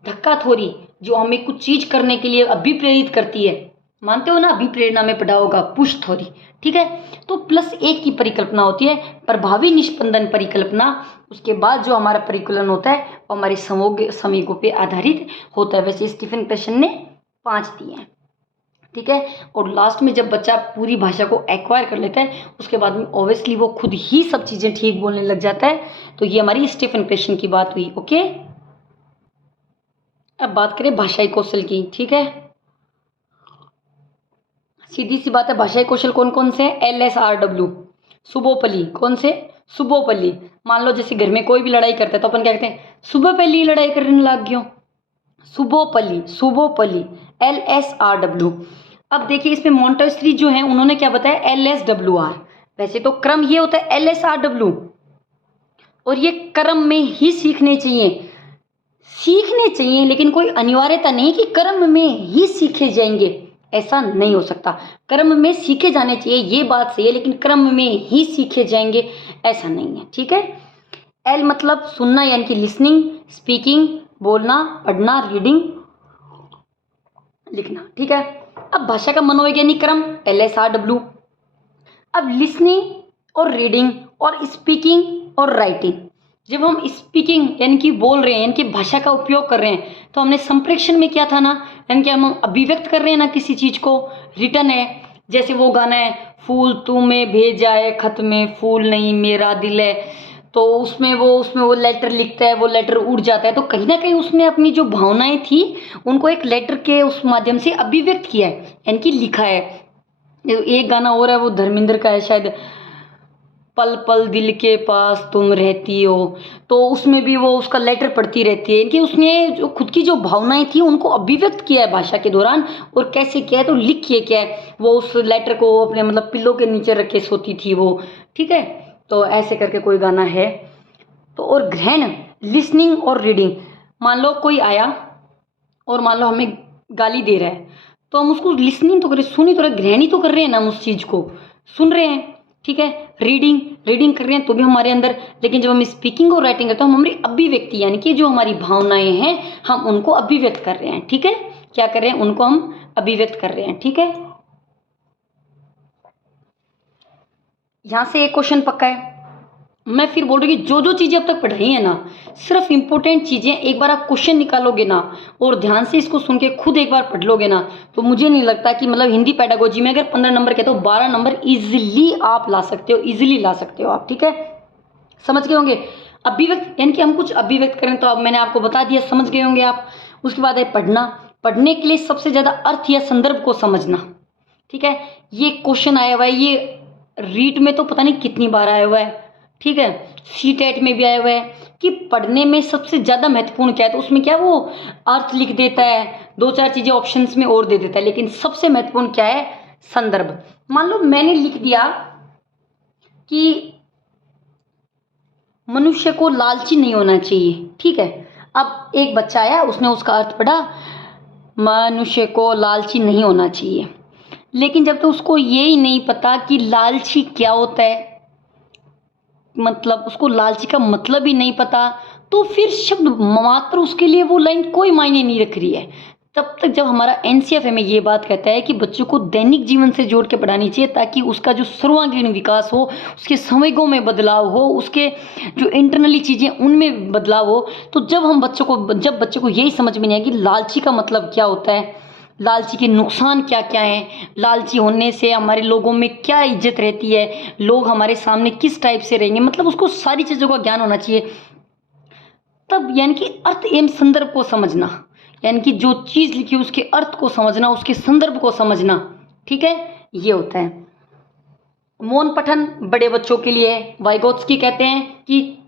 धक्का थोड़ी, जो हमें कुछ चीज़ करने के लिए अभिप्रेरित करती है, मानते हो ना, अभिप्रेरणा में पढ़ा होगा पुश थोड़ी, ठीक है। तो +1 की परिकल्पना होती है प्रभावी निष्पंदन परिकल्पना। उसके बाद जो हमारा परिकलन होता है वो हमारे संवेगों पे आधारित होता है। वैसे स्टीफन पेशन ने 5 दिए हैं, ठीक है। और लास्ट में जब बच्चा पूरी भाषा को एक्वायर कर लेता है उसके बाद में ऑब्वियसली वो खुद ही सब चीज़ें ठीक बोलने लग जाता है। तो ये हमारी स्टीफन पेशन की बात हुई, ओके। अब बात करें भाषाई कौशल की, ठीक है। सीधी सी बात है, भाषाई कौशल कौन कौन से हैं? LSRW, सुबोपली। कौन से? सुबोपली। मान लो जैसे घर में कोई भी लड़ाई करता है तो अपन क्या कहते हैं? सुबह पहली लड़ाई करने लग गयो, सुबोपली, सुबोपली, LSRW। अब देखिए इसमें मॉन्टेस्री जो है उन्होंने क्या बताया? LSWR। वैसे तो क्रम ये होता है LSRW, और ये क्रम में ही सीखने चाहिए, लेकिन कोई अनिवार्यता नहीं कि क्रम में ही सीखे जाएंगे, ऐसा नहीं हो सकता। क्रम में सीखे जाने चाहिए, ये बात सही है, लेकिन क्रम में ही सीखे जाएंगे ऐसा नहीं है, ठीक है। L मतलब सुनना यानी कि लिसनिंग, स्पीकिंग बोलना, पढ़ना, रीडिंग, लिखना, ठीक है। अब भाषा का मनोवैज्ञानिक क्रम LSRW। अब लिसनिंग और रीडिंग और स्पीकिंग और राइटिंग, जब हम स्पीकिंग यानी कि बोल रहे हैं, यानी कि भाषा का उपयोग कर रहे हैं, तो हमने संप्रेषण में क्या था ना, यानी कि हम अभिव्यक्त कर रहे हैं ना किसी चीज़ को। रिटर्न है, जैसे वो गाना है फूल तुम्हें भेजा है खत में, फूल नहीं मेरा दिल है, तो उसमें वो लेटर लिखता है, वो लेटर उड़ जाता है, तो कहीं ना कहीं उसने अपनी जो भावनाएं थी उनको एक लेटर के उस माध्यम से अभिव्यक्त किया है, यानी कि लिखा है। एक गाना और है, वो धर्मेंद्र का है शायद, पल पल दिल के पास तुम रहती हो, तो उसमें भी वो उसका लेटर पढ़ती रहती है कि उसने जो खुद की जो भावनाएं थी उनको अभिव्यक्त किया है भाषा के दौरान। और कैसे किया है? तो लिख के किया है, वो उस लेटर को अपने मतलब पिल्लो के नीचे रख के सोती थी वो, ठीक है। तो ऐसे करके कोई गाना है। तो और ग्रहण, लिसनिंग और रीडिंग, मान लो कोई आया और मान लो हमें गाली दे रहा है, तो हम उसको लिसनिंग तो कर रहे, सुनी तो रहे, ग्रहण ही तो कर रहे हैं ना, हम उस चीज़ को सुन रहे हैं, ठीक है। रीडिंग कर रहे हैं तो भी हमारे अंदर, लेकिन जब हम स्पीकिंग और राइटिंग करते हैं तो हमारी अभिव्यक्ति यानी कि जो हमारी भावनाएं हैं हम उनको अभिव्यक्त कर रहे हैं, ठीक है। क्या कर रहे हैं? उनको हम अभिव्यक्त कर रहे हैं, ठीक है। यहां से एक क्वेश्चन पक्का है। मैं फिर बोल रही हूँ कि जो जो चीज़ें अब तक पढ़ाई है ना, सिर्फ इंपॉर्टेंट चीज़ें, एक बार आप क्वेश्चन निकालोगे ना और ध्यान से इसको सुन के खुद एक बार पढ़ लोगे ना, तो मुझे नहीं लगता कि मतलब हिंदी पेडागोजी में अगर 15 नंबर के तो 12 नंबर इजीली आप ला सकते हो, इजीली ला सकते हो आप, ठीक है। समझ गए होंगे। अभिव्यक्त यानी कि हम कुछ अभिव्यक्त करें, तो अब मैंने आपको बता दिया, समझ गए होंगे आप। उसके बाद है पढ़ना, पढ़ने के लिए सबसे ज़्यादा अर्थ या संदर्भ को समझना, ठीक है। ये क्वेश्चन आया हुआ है, ये रीट में तो पता नहीं कितनी बार आया हुआ है, ठीक है। CTET में भी आया हुआ है कि पढ़ने में सबसे ज़्यादा महत्वपूर्ण क्या है, तो उसमें क्या वो अर्थ लिख देता है, 2-4 चीज़ें ऑप्शंस में और दे देता है, लेकिन सबसे महत्वपूर्ण क्या है? संदर्भ। मान लो मैंने लिख दिया कि मनुष्य को लालची नहीं होना चाहिए, ठीक है। अब एक बच्चा आया, उसने उसका अर्थ पढ़ा, मनुष्य को लालची नहीं होना चाहिए, लेकिन जब तो उसको ये ही नहीं पता कि लालची क्या होता है, मतलब उसको लालची का मतलब ही नहीं पता, तो फिर शब्द मात्र उसके लिए वो लाइन कोई मायने नहीं रख रही है। तब तक जब हमारा एनसीएफ हमें ये बात कहता है कि बच्चों को दैनिक जीवन से जोड़ के पढ़ानी चाहिए ताकि उसका जो सर्वांगीण विकास हो, उसके संवेगों में बदलाव हो, उसके जो इंटरनली चीज़ें उनमें बदलाव हो। तो जब बच्चे को यही समझ में नहीं आएगी लालची का मतलब क्या होता है, लालची के नुकसान क्या क्या हैं, लालची होने से हमारे लोगों में क्या इज्जत रहती है, लोग हमारे सामने किस टाइप से रहेंगे, मतलब उसको सारी चीज़ों का ज्ञान होना चाहिए। तब यानी कि अर्थ एवं संदर्भ को समझना, यानी कि जो चीज़ लिखी है उसके अर्थ को समझना, उसके संदर्भ को समझना, ठीक है, ये होता है। मौन पठन बड़े बच्चों के लिए है। वाइगोत्स्की कहते हैं कि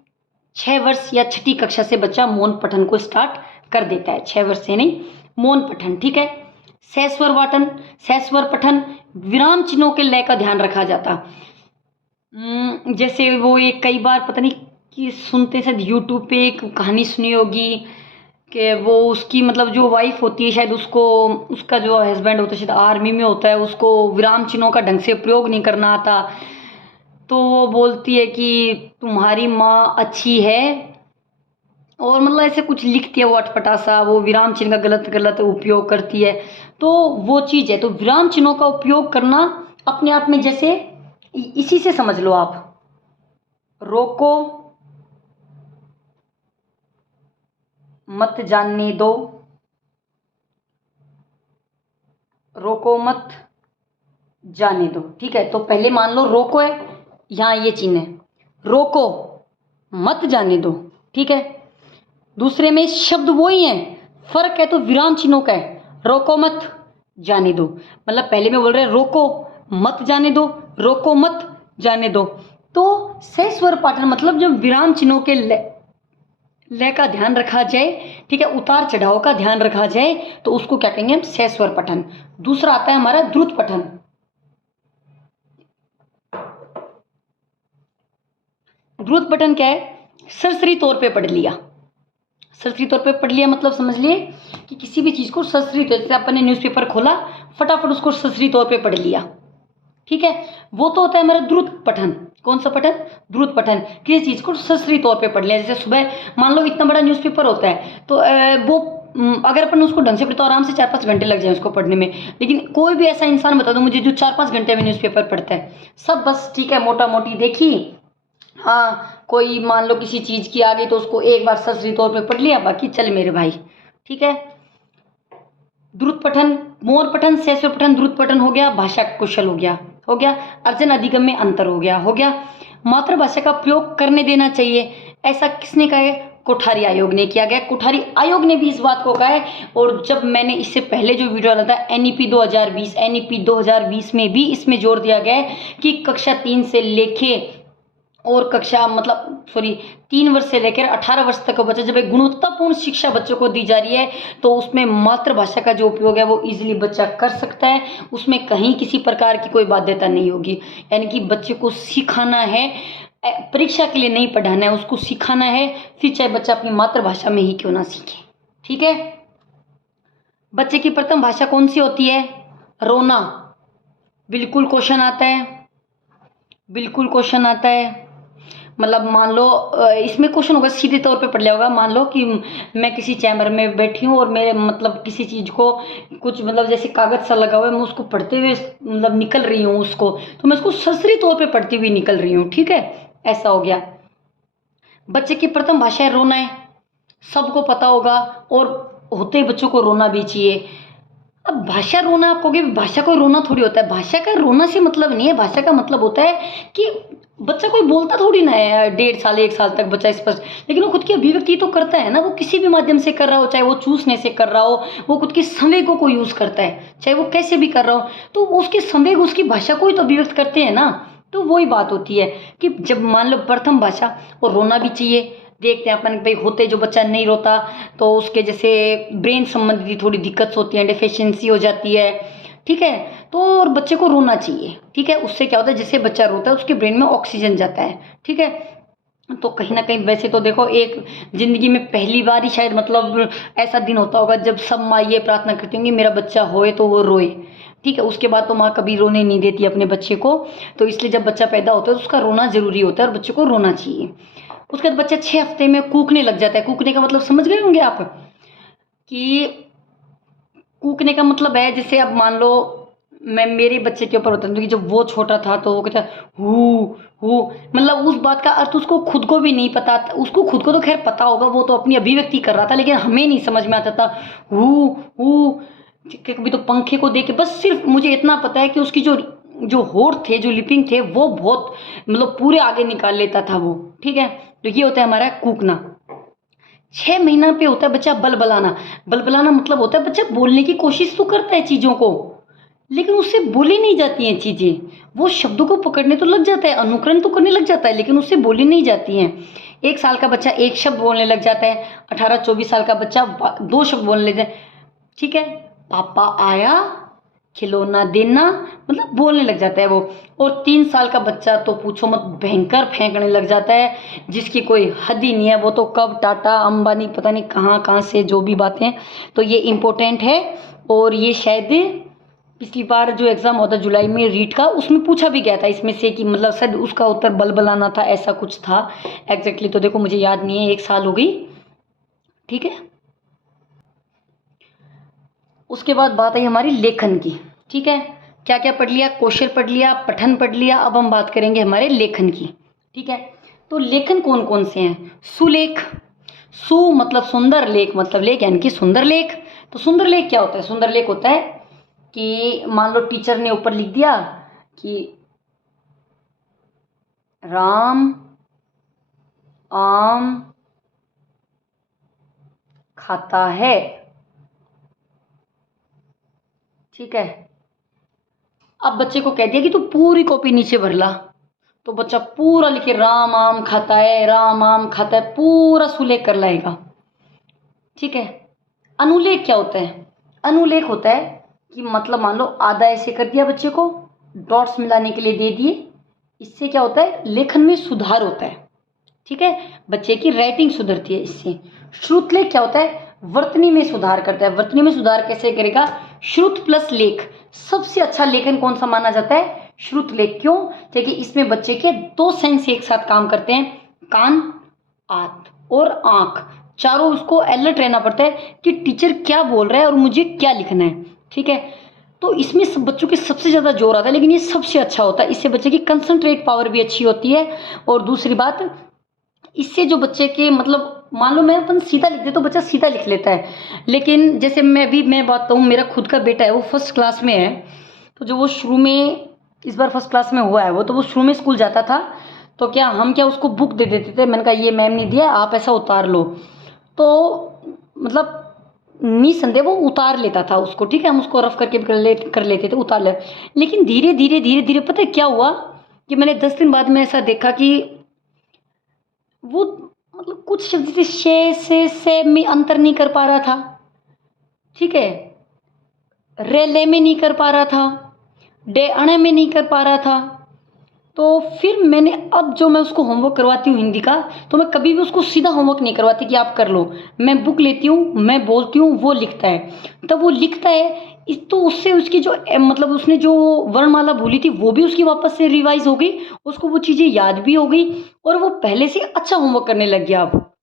6 वर्ष या छठी कक्षा से बच्चा मौन पठन को स्टार्ट कर देता है, 6 वर्ष से नहीं, मौन पठन, ठीक है। सहस्वर पठन विराम चिन्हों के लय का ध्यान रखा जाता। जैसे वो एक कई बार पता नहीं कि सुनते शायद यूट्यूब पे एक कहानी सुनी होगी कि वो उसकी मतलब जो वाइफ होती है शायद उसको, उसका जो हस्बैंड होता है शायद आर्मी में होता है, उसको विराम चिन्हों का ढंग से प्रयोग नहीं करना आता। तो वो बोलती है कि तुम्हारी माँ अच्छी है, और मतलब ऐसे कुछ लिखती है वो अटपटा सा, वो विराम चिन्ह का गलत उपयोग करती है। तो वो चीज़ है, तो विराम चिन्हों का उपयोग करना अपने आप में, जैसे इसी से समझ लो आप, रोको मत जानने दो, रोको मत जाने दो, ठीक है। तो पहले मान लो रोको है, यहाँ ये चिन्ह है, रोको मत जाने दो, ठीक है। दूसरे में शब्द वही है, फर्क है तो विराम चिन्हों का है, रोको मत जाने दो, मतलब पहले में बोल रहे हैं रोको मत जाने दो, रोको मत जाने दो। तो सहस्वर पाठन मतलब जब विराम चिन्हों के लय का ध्यान रखा जाए, ठीक है, उतार चढ़ाव का ध्यान रखा जाए, तो उसको क्या कहेंगे हम, सहस्वर पठन। दूसरा आता है हमारा द्रुत पठन। द्रुत पठन क्या है, सरसरी तौर पे पढ़ लिया, सरसरी तौर पे पढ़ लिया मतलब समझ लिए कि किसी भी चीज़ को सरसरी तौर, जैसे अपन ने न्यूज़पेपर खोला फटाफट उसको सरसरी तौर पे पढ़ लिया, ठीक है, वो तो होता है हमारा द्रुत पठन। कौन सा पठन, द्रुत पठन, किसी चीज़ को सरसरी तौर पे पढ़ लिया। जैसे सुबह मान लो इतना बड़ा न्यूज़पेपर होता है, तो वो अगर अपन उसको ढंग से पढ़े तो आराम से 4-5 घंटे लग जाए उसको पढ़ने में, लेकिन कोई भी ऐसा इंसान बता दो मुझे जो 4-5 घंटे में न्यूज़पेपर पढ़ता है, सब बस ठीक है मोटा मोटी देखी, हाँ कोई मान लो किसी चीज़ की आ गई तो उसको एक बार सरसरी तौर पे पढ़ लिया, बाकी चल मेरे भाई, ठीक है। द्रुत पठन, मोर पठन, सहस्वर पठन, द्रुत पठन हो गया, भाषा कौशल हो गया, अर्जन अधिगम में अंतर हो गया। मातृभाषा का प्रयोग करने देना चाहिए, ऐसा किसने कहा है, कोठारी आयोग ने किया गया, कोठारी आयोग ने भी इस बात को कहा है। और जब मैंने इससे पहले जो वीडियो डाला था एनईपी 2020 में भी इसमें जोर दिया गया है कि कक्षा 3 से लेके और कक्षा मतलब 3 वर्ष से लेकर 18 वर्ष तक का बच्चा, जब एक गुणवत्तापूर्ण शिक्षा बच्चों को दी जा रही है तो उसमें मातृभाषा का जो उपयोग है वो इजीली बच्चा कर सकता है, उसमें कहीं किसी प्रकार की कोई बाध्यता नहीं होगी। यानी कि बच्चे को सिखाना है, परीक्षा के लिए नहीं पढ़ाना है, उसको सिखाना है, फिर चाहे बच्चा अपनी मातृभाषा में ही क्यों ना सीखे, ठीक है। बच्चे की प्रथम भाषा कौन सी होती है, रोना, बिल्कुल क्वेश्चन आता है। मतलब मान लो इसमें क्वेश्चन होगा, सीधे तौर पे पढ़ लिया होगा, मान लो कि मैं किसी चैम्बर में बैठी हूँ और मेरे मतलब किसी चीज़ को कुछ मतलब जैसे कागज़ सा लगा हुआ है, मैं उसको पढ़ते हुए मतलब निकल रही हूँ उसको, तो मैं उसको सरसरी तौर पे पढ़ती हुई निकल रही हूँ, ठीक है, ऐसा हो गया। बच्चे की प्रथम भाषा है रोना है, सबको पता होगा, और होते ही बच्चों को रोना भी चाहिए। अब भाषा रोना आप कहोगे, भाषा कोई रोना थोड़ी होता है, भाषा का रोना से मतलब नहीं है, भाषा का मतलब होता है कि बच्चा कोई बोलता थोड़ी ना है 1.5 साल 1 साल तक बच्चा स्पष्ट, लेकिन वो खुद की अभिव्यक्ति तो करता है ना, वो किसी भी माध्यम से कर रहा हो, चाहे वो चूसने से कर रहा हो, वो खुद के संवेगों को यूज़ करता है, चाहे वो कैसे भी कर रहा हो, तो उसके संवेग उसकी भाषा को ही तो अभिव्यक्त करते हैं ना। तो वही बात होती है कि जब मान लो प्रथम भाषा, और रोना भी चाहिए, देखते हैं अपन भाई होते जो बच्चा नहीं रोता तो उसके जैसे ब्रेन संबंधी थोड़ी दिक्कत होती है, डेफिशिएंसी हो जाती है, ठीक है, तो और बच्चे को रोना चाहिए, ठीक है, उससे क्या होता है जैसे बच्चा रोता है उसके ब्रेन में ऑक्सीजन जाता है, ठीक है। तो कहीं ना कहीं वैसे तो देखो एक ज़िंदगी में पहली बार ही शायद मतलब ऐसा दिन होता होगा जब सब माँ ये प्रार्थना करती होंगी मेरा बच्चा होए तो वो रोए, ठीक है, उसके बाद तो माँ कभी रोने नहीं देती अपने बच्चे को, तो इसलिए जब बच्चा पैदा होता है तो उसका रोना ज़रूरी होता है और बच्चे को रोना चाहिए। उसके बाद बच्चा 6 हफ्ते में कूकने लग जाता है। कूकने का मतलब समझ गए होंगे आप कि कूकने का मतलब है, जैसे अब मान लो मैं मेरे बच्चे के ऊपर बताऊँ कि जब वो छोटा था तो वो कहता हु, मतलब उस बात का अर्थ उसको खुद को भी नहीं पता था। उसको खुद को तो खैर पता होगा, वो तो अपनी अभिव्यक्ति कर रहा था, लेकिन हमें नहीं समझ में आता था हु। कभी तो पंखे को देख के बस सिर्फ मुझे इतना पता है कि उसकी जो जो होठ थे, जो लिपिंग थे, वो बहुत मतलब पूरे आगे निकाल लेता था वो। ठीक है, तो ये होता है हमारा कूकना। 6 महीना पे होता है बच्चा बलबलाना। बलबलाना मतलब होता है बच्चा बोलने की कोशिश तो करता है चीज़ों को, लेकिन उससे बोली नहीं जाती हैं चीज़ें। वो शब्दों को पकड़ने तो लग जाता है, अनुकरण तो करने लग जाता है, लेकिन उससे बोली नहीं जाती हैं। 1 साल का बच्चा 1 शब्द बोलने लग जाता है, 18-24 साल का बच्चा 2 शब्द बोलने लग जाता है। ठीक है, पापा आया, खिलौना देना, मतलब बोलने लग जाता है वो। और 3 साल का बच्चा तो पूछो मत, भयंकर फेंकने लग जाता है, जिसकी कोई हद ही नहीं है। वो तो कब टाटा अंबानी पता नहीं कहाँ कहाँ से जो भी बातें। तो ये इम्पोर्टेंट है, और ये शायद पिछली बार जो एग्ज़ाम होता जुलाई में रीट का, उसमें पूछा भी गया था इसमें से कि मतलब शायद उसका उत्तर बलबलाना था, ऐसा कुछ था एग्जैक्टली। तो देखो मुझे याद नहीं है, 1 साल हो गई। ठीक है, उसके बाद बात आई हमारी लेखन की। ठीक है, क्या क्या पढ़ लिया, कौशल पढ़ लिया, पठन पढ़ लिया। अब हम बात करेंगे हमारे लेखन की। ठीक है, तो लेखन कौन कौन से हैं? सुलेख। सु मतलब सुंदर, लेख मतलब लेख यानी कि सुंदर लेख। तो सुंदर लेख क्या होता है? सुंदर लेख होता है कि मान लो टीचर ने ऊपर लिख दिया कि राम आम खाता है। ठीक है, अब बच्चे को कह दिया कि तू पूरी कॉपी नीचे भर ला। तो बच्चा पूरा लिखे राम आम खाता है, राम आम खाता है, पूरा सुलेख कर लाएगा। ठीक है, अनुलेख क्या होता है? अनुलेख होता है कि मतलब मान लो आधा ऐसे कर दिया, बच्चे को डॉट्स मिलाने के लिए दे दिए। इससे क्या होता है? लेखन में सुधार होता है। ठीक है, बच्चे की राइटिंग सुधरती है इससे। श्रुतलेख क्या होता है? वर्तनी में सुधार करता है। वर्तनी में सुधार कैसे करेगा? श्रुत प्लस लेख। सबसे अच्छा लेखन कौन सा माना जाता है? श्रुतलेख। क्यों? क्योंकि इसमें बच्चे के 2 सेंस एक साथ काम करते हैं, कान, आंत और आंख, चारों उसको अलर्ट रहना पड़ता है कि टीचर क्या बोल रहा है और मुझे क्या लिखना है। ठीक है, तो इसमें सब बच्चों के सबसे ज़्यादा जोर आता है, लेकिन ये सबसे अच्छा होता है। इससे बच्चे की कंसंट्रेट पावर भी अच्छी होती है। और दूसरी बात, इससे जो बच्चे के मतलब मान लो मैं अपन सीधा लिख दे तो बच्चा सीधा लिख लेता है, लेकिन जैसे मैं बात कहूँ, मेरा खुद का बेटा है, वो फर्स्ट क्लास में है। तो जो वो शुरू में इस बार फर्स्ट क्लास में हुआ है वो, तो वो शुरू में स्कूल जाता था, तो हम क्या उसको बुक दे देते थे। मैंने कहा ये मैम ने दिया, आप ऐसा उतार लो। तो मतलब निसंदेह वो उतार लेता था उसको। ठीक है, हम उसको रफ करके भी कर लेते थे, उतार ले। लेकिन धीरे धीरे धीरे धीरे पता है क्या हुआ कि मैंने 10 दिन बाद में ऐसा देखा कि वो मतलब कुछ शब्द जैसे से में अंतर नहीं कर पा रहा था। ठीक है, रेले में नहीं कर पा रहा था, डे अणे में नहीं कर पा रहा था। तो फिर मैंने, अब जो मैं उसको होमवर्क करवाती हूँ हिंदी का, तो मैं कभी भी उसको सीधा होमवर्क नहीं करवाती कि आप कर लो। मैं बुक लेती हूँ, मैं बोलती हूँ, वो लिखता है। तब वो लिखता है तो उससे उसकी जो मतलब उसने जो वर्णमाला भूली थी वो भी उसकी वापस से रिवाइज हो गई, उसको वो चीज़ें याद भी हो गई, और वो पहले से अच्छा होमवर्क करने लग गया अब।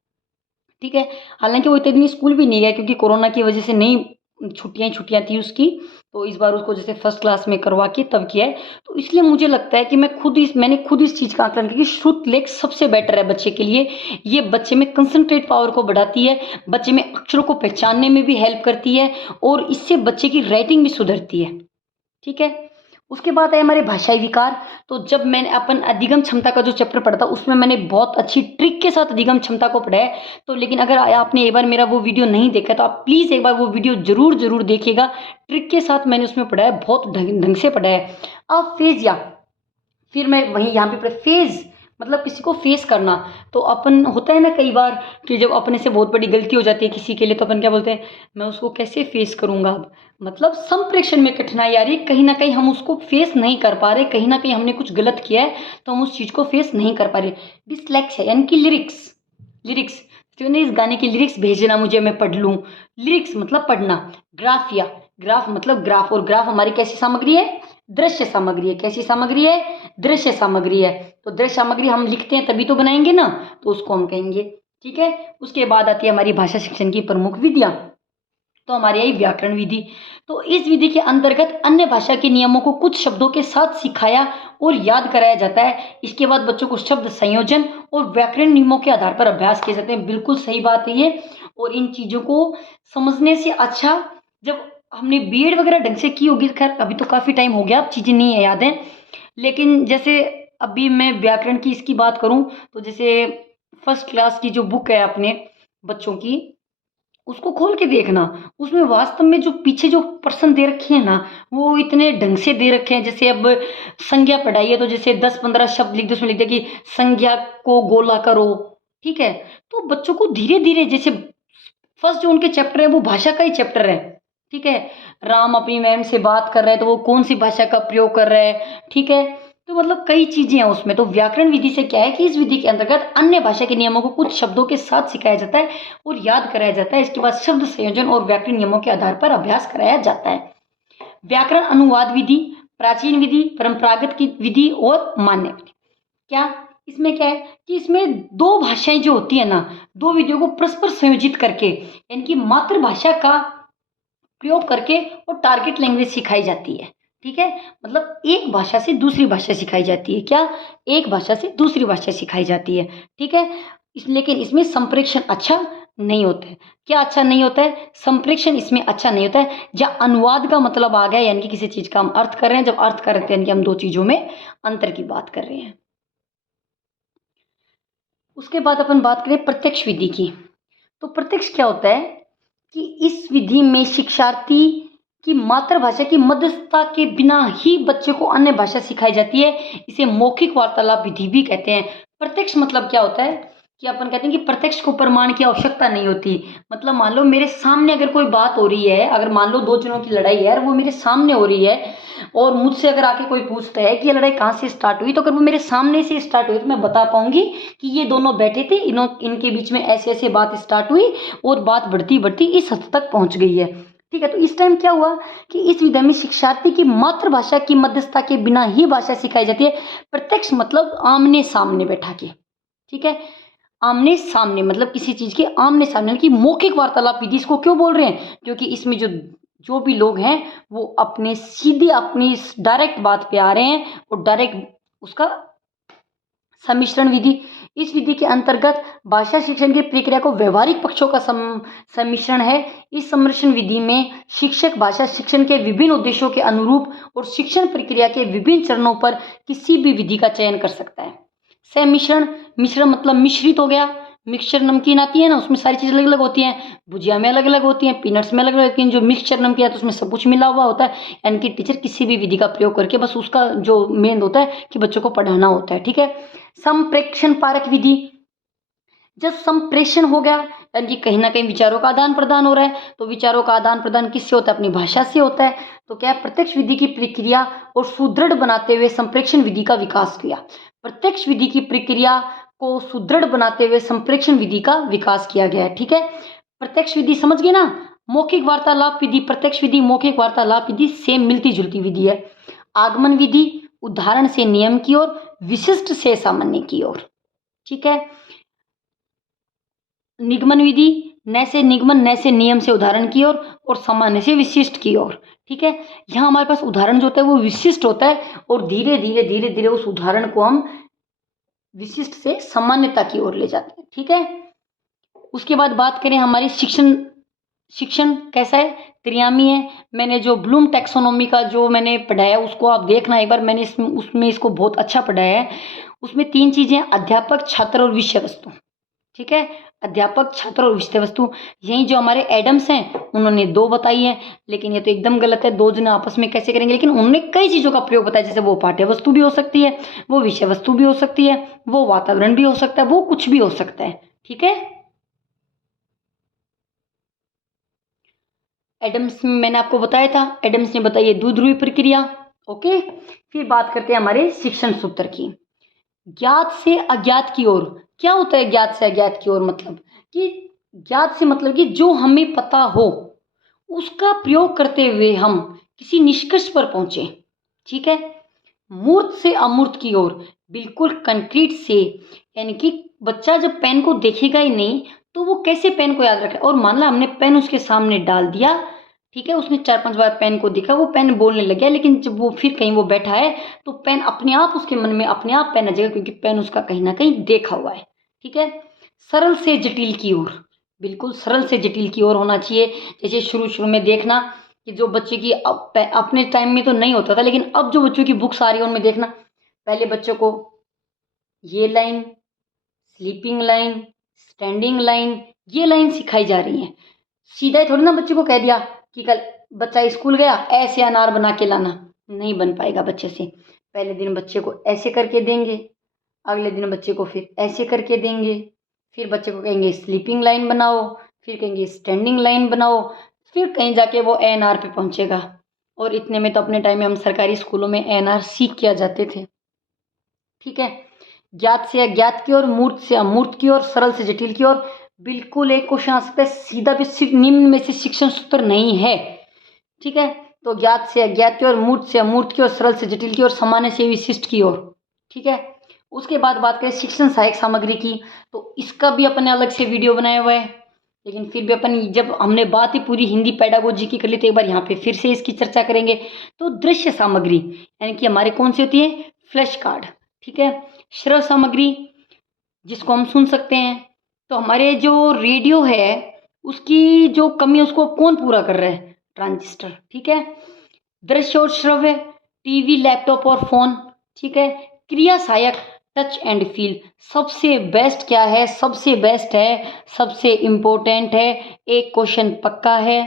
ठीक है, हालांकि वो इतने दिन स्कूल भी नहीं गया क्योंकि कोरोना की वजह से नहीं, छुट्टियां थी उसकी। तो इस बार उसको जैसे फर्स्ट क्लास में करवा के तब किया है। तो इसलिए मुझे लगता है कि मैंने खुद इस चीज़ का आकलन किया कि श्रुत लेख सबसे बेटर है बच्चे के लिए। ये बच्चे में कंसंट्रेट पावर को बढ़ाती है, बच्चे में अक्षरों को पहचानने में भी हेल्प करती है, और इससे बच्चे की राइटिंग भी सुधरती है। ठीक है, उसके बाद है हमारे भाषाई विकार। तो जब मैंने अपन अधिगम क्षमता का जो चैप्टर पढ़ा था, उसमें मैंने बहुत अच्छी ट्रिक के साथ अधिगम क्षमता को पढ़ा है। तो लेकिन अगर आपने एक बार मेरा वो वीडियो नहीं देखा तो आप प्लीज़ एक बार वो वीडियो जरूर जरूर देखिएगा। ट्रिक के साथ मैंने उसमें पढ़ा है, बहुत ढंग से पढ़ा है। अब फेज या फिर मैं वहीं यहाँ पे फेज मतलब किसी को फेस करना। तो अपन होता है ना कई बार कि जब अपने से बहुत बड़ी गलती हो जाती है किसी के लिए, तो अपन क्या बोलते हैं, मैं उसको कैसे फेस करूंगा अब। मतलब संप्रेषण में कठिनाई आ रही है, कहीं ना कहीं हम उसको फेस नहीं कर पा रहे, कहीं ना कहीं हमने कुछ गलत किया है तो हम उस चीज़ को फेस नहीं कर पा रहे। डिसलेक्सिया यानी कि लिरिक्स। लिरिक्स तो नहीं, इस गाने की लिरिक्स भेजना मुझे, मैं पढ़ लूँ। लिरिक्स मतलब पढ़ना। ग्राफिया, ग्राफ मतलब ग्राफ, और ग्राफ हमारी कैसी सामग्री है? दृश्य सामग्री है। कैसी सामग्री है? दृश्य सामग्री है। तो दृश्य सामग्री हम लिखते हैं तभी तो बनाएंगे ना, तो उसको हम कहेंगे। ठीक है, उसके बाद आती है हमारी भाषा शिक्षण की प्रमुख विधियाँ। तो हमारी आई व्याकरण विधि। तो इस विधि के अंतर्गत अन्य भाषा के नियमों को कुछ शब्दों के साथ सिखाया और याद कराया जाता है। इसके बाद बच्चों को शब्द संयोजन और व्याकरण नियमों के आधार पर अभ्यास किए जाते हैं। बिल्कुल सही बात है ये। और इन चीज़ों को समझने से अच्छा, जब हमने बीएड वगैरह ढंग से की होगी, खैर अभी तो काफ़ी टाइम हो गया, अब चीज़ें नहीं है याद है, लेकिन जैसे अभी मैं व्याकरण की इसकी बात करूं तो जैसे फर्स्ट क्लास की जो बुक है अपने बच्चों की, उसको खोल के देखना, उसमें वास्तव में जो पीछे जो प्रश्न दे रखे हैं ना, वो इतने ढंग से दे रखे हैं। जैसे अब संज्ञा पढ़ाई है तो जैसे 10-15 शब्द लिख दो, उसमें लिख दे कि संज्ञा को गोला करो। ठीक है, तो बच्चों को धीरे धीरे, जैसे फर्स्ट जो उनके चैप्टर है वो भाषा का ही चैप्टर है। ठीक है, राम अपनी मैम से बात कर रहे हैं तो वो कौन सी भाषा का प्रयोग कर रहे हैं। ठीक है, तो मतलब कई चीजें हैं उसमें। तो व्याकरण विधि से क्या है कि इस विधि के अंतर्गत अन्य भाषा के नियमों को कुछ शब्दों के साथ सिखाया जाता है और याद कराया जाता है। इसके बाद शब्द संयोजन और व्याकरण नियमों के आधार पर अभ्यास कराया जाता है। व्याकरण अनुवाद विधि, प्राचीन विधि, परंपरागत की विधि और मान्य विधि। क्या इसमें क्या है कि इसमें दो भाषाएं जो होती है ना, दो विधियों को परस्पर संयोजित करके, यानी कि मातृभाषा का प्रयोग करके और टारगेट लैंग्वेज सिखाई जाती है। ठीक है, मतलब एक भाषा से दूसरी भाषा सिखाई जाती है। क्या, एक भाषा से दूसरी भाषा सिखाई जाती है। ठीक है, लेकिन इसमें संप्रेषण अच्छा नहीं होता है। क्या अच्छा नहीं होता है? संप्रेषण इसमें अच्छा नहीं होता है। जहाँ अनुवाद का मतलब आ गया, यानी कि किसी चीज का हम अर्थ कर रहे हैं, जब अर्थ कर रहे हैं यानी कि हम दो चीजों में अंतर की बात कर रहे हैं। उसके बाद अपन बात करें प्रत्यक्ष विधि की। तो प्रत्यक्ष क्या होता है कि इस विधि में शिक्षार्थी की मातृभाषा की मध्यस्थता के बिना ही बच्चे को अन्य भाषा सिखाई जाती है। इसे मौखिक वार्तालाप विधि भी कहते हैं। प्रत्यक्ष मतलब क्या होता है कि अपन कहते हैं कि प्रत्यक्ष को प्रमाण की आवश्यकता नहीं होती। मतलब मान लो मेरे सामने अगर कोई बात हो रही है, अगर मान लो दो जनों की लड़ाई है और वो मेरे सामने हो रही है, और मुझसे अगर आके कोई पूछता है कि ये लड़ाई कहाँ से स्टार्ट हुई, तो अगर वो मेरे सामने से स्टार्ट हुई तो मैं बता पाऊंगी कि ये दोनों बैठे थे, इनके बीच में ऐसे ऐसे बात स्टार्ट हुई और बात बढ़ती बढ़ती इस हद तक पहुंच गई है। ठीक है, तो इस टाइम क्या हुआ कि इस विधा में शिक्षार्थी की मातृभाषा की मध्यस्थता के बिना ही भाषा सिखाई जाती है। प्रत्यक्ष मतलब आमने सामने बैठा के। ठीक है, आमने सामने मतलब किसी चीज के आमने सामने की मौखिक वार्तालाप विधि। इसको क्यों बोल रहे हैं? क्योंकि इसमें जो जो भी लोग हैं वो अपने सीधे अपनी डायरेक्ट बात पे आ रहे हैं और डायरेक्ट उसका सम्मिश्रण विधि। इस विधि के अंतर्गत भाषा शिक्षण की प्रक्रिया को व्यवहारिक पक्षों का सम्मिश्रण है। इस सम्मिश्रण विधि में शिक्षक भाषा शिक्षण के विभिन्न उद्देश्यों के अनुरूप और शिक्षण प्रक्रिया के विभिन्न चरणों पर किसी भी विधि का चयन कर सकता है। सम्मिश्रण, मिश्रण मतलब मिश्रित हो गया। मिक्सचर नमकीन आती है ना, उसमें सारी चीज़ अलग अलग होती हैं, भुजिया में अलग अलग होती हैं, पीनट्स में अलग अलग होती हैं। जो मिक्सचर नमकीन है तो उसमें सब कुछ मिला हुआ होता है। यानी कि टीचर किसी भी विधि का प्रयोग करके बस उसका जो मेन होता है कि बच्चों को पढ़ाना होता है। ठीक है, संप्रेक्षण पारक विधि। जब संप्रेषण हो गया यानी कि कहीं ना कहीं विचारों का आदान प्रदान हो रहा है, तो विचारों का आदान प्रदान किससे होता है? अपनी भाषा से होता है। तो क्या है, प्रत्यक्ष विधि की प्रक्रिया और सुदृढ़ बनाते हुए संप्रेक्षण विधि का विकास किया। प्रत्यक्ष विधि की प्रक्रिया को सुदृढ़ बनाते हुए संप्रेक्षण विधि का विकास किया गया है। ठीक है, प्रत्यक्ष विधि समझ गए ना। मौखिक वार्तालाप विधि, प्रत्यक्ष विधि मौखिक वार्तालाप विधि सेम मिलती जुलती विधि है। आगमन विधि उदाहरण से नियम की ओर, विशिष्ट से सामान्य की ओर। ठीक है, निगमन विधि न से निगमन न से नियम से उदाहरण की ओर और सामान्य से विशिष्ट की ओर। ठीक है, यहाँ हमारे पास उदाहरण जो होता है वो विशिष्ट होता है और धीरे धीरे धीरे धीरे उस उदाहरण को हम विशिष्ट से सामान्यता की ओर ले जाते हैं। ठीक है, उसके बाद बात करें हमारी शिक्षण। शिक्षण कैसा है? त्रियामी है। मैंने जो ब्लूम टैक्सोनॉमी का जो मैंने पढ़ाया उसको आप देखना एक बार, मैंने उसमें इसको बहुत अच्छा पढ़ाया है। उसमें तीन चीजें, अध्यापक, छात्र और विषय वस्तु। ठीक है, अध्यापक, छात्र और विषय वस्तु। यही जो हमारे एडम्स हैं उन्होंने दो बताई है, लेकिन ये तो एकदम गलत है। दो जने आपस में कैसे करेंगे? लेकिन उन्होंने कई चीजों का प्रयोग बताया, जैसे वो पाठ्य वस्तु भी हो सकती है, वो विषय वस्तु भी हो सकती है, वो वातावरण भी हो सकता है, वो कुछ भी हो सकता है। ठीक है, एडम्स में मैंने आपको बताया था, एडम्स ने बताई है द्विध्रुवी प्रक्रिया। ओके, फिर बात करते हैं हमारे शिक्षण सूत्र की। ज्ञात से अज्ञात की ओर। क्या होता है ज्ञात से अज्ञात की ओर? मतलब कि ज्ञात से मतलब कि जो हमें पता हो उसका प्रयोग करते हुए हम किसी निष्कर्ष पर पहुंचे। ठीक है, मूर्त से अमूर्त की ओर, बिल्कुल कंक्रीट से, यानी कि बच्चा जब पेन को देखेगा ही नहीं तो वो कैसे पेन को याद रखे। और मान ला हमने पेन उसके सामने डाल दिया, ठीक है, उसने 4-5 बार पेन को देखा, वो पेन बोलने लग गया, लेकिन जब वो फिर कहीं वो बैठा है तो पेन अपने आप उसके मन में अपने आप पेन आ जाएगा, क्योंकि पेन उसका कहीं ना कहीं देखा हुआ है। ठीक है। सरल से जटिल की ओर, बिल्कुल सरल से जटिल की ओर होना चाहिए। जैसे शुरू शुरू में देखना कि जो बच्चे की अपने टाइम में तो नहीं होता था, लेकिन अब जो बच्चों की बुक्स आ रही है उनमें देखना, पहले बच्चों को ये line, sleeping line, standing line, ये लाइन सिखाई जा रही है। सीधा ही थोड़ी ना बच्चे को कह दिया कि कल बच्चा स्कूल गया ऐसे अनार बना के लाना, नहीं बन पाएगा बच्चे से। पहले दिन बच्चे को ऐसे करके देंगे, अगले दिन बच्चे को फिर ऐसे करके देंगे, फिर बच्चे को कहेंगे स्लीपिंग लाइन बनाओ, फिर कहेंगे स्टैंडिंग लाइन बनाओ, फिर कहीं जाके वो एएनआर पे पहुंचेगा। और इतने में तो अपने टाइम में हम सरकारी स्कूलों में एएनआर सीख के आ जाते थे। ठीक है। ज्ञात से अज्ञात की ओर, मूर्त से अमूर्त की ओर, सरल से जटिल की ओर। बिल्कुल एक क्वेश्चन आ सकता है सीधा भी, निम्न में से शिक्षण सूत्र नहीं है। ठीक है। तो ज्ञात से अज्ञात की ओर, मूर्त से अमूर्त की ओर, सरल से जटिल की ओर, सामान्य से विशिष्ट की ओर। ठीक है। उसके बाद बात करें शिक्षण सहायक सामग्री की, तो इसका भी अपने अलग से वीडियो बनाया हुआ है, लेकिन फिर भी अपन जब हमने बात ही पूरी हिंदी पेडागोजी की कर ली तो एक बार यहाँ पे फिर से इसकी चर्चा करेंगे। तो दृश्य सामग्री यानी कि हमारे कौन सी होती है, फ्लैश कार्ड। ठीक है। श्रव्य सामग्री जिसको हम सुन सकते हैं, तो हमारे जो रेडियो है उसकी जो कमी है उसको कौन पूरा कर रहा है, ट्रांजिस्टर। ठीक है। दृश्य और श्रव्य, टीवी, लैपटॉप और फोन। ठीक है। क्रिया सहायक, टच एंड फील। सबसे बेस्ट क्या है, सबसे बेस्ट है, सबसे इम्पोर्टेंट है, एक क्वेश्चन पक्का है।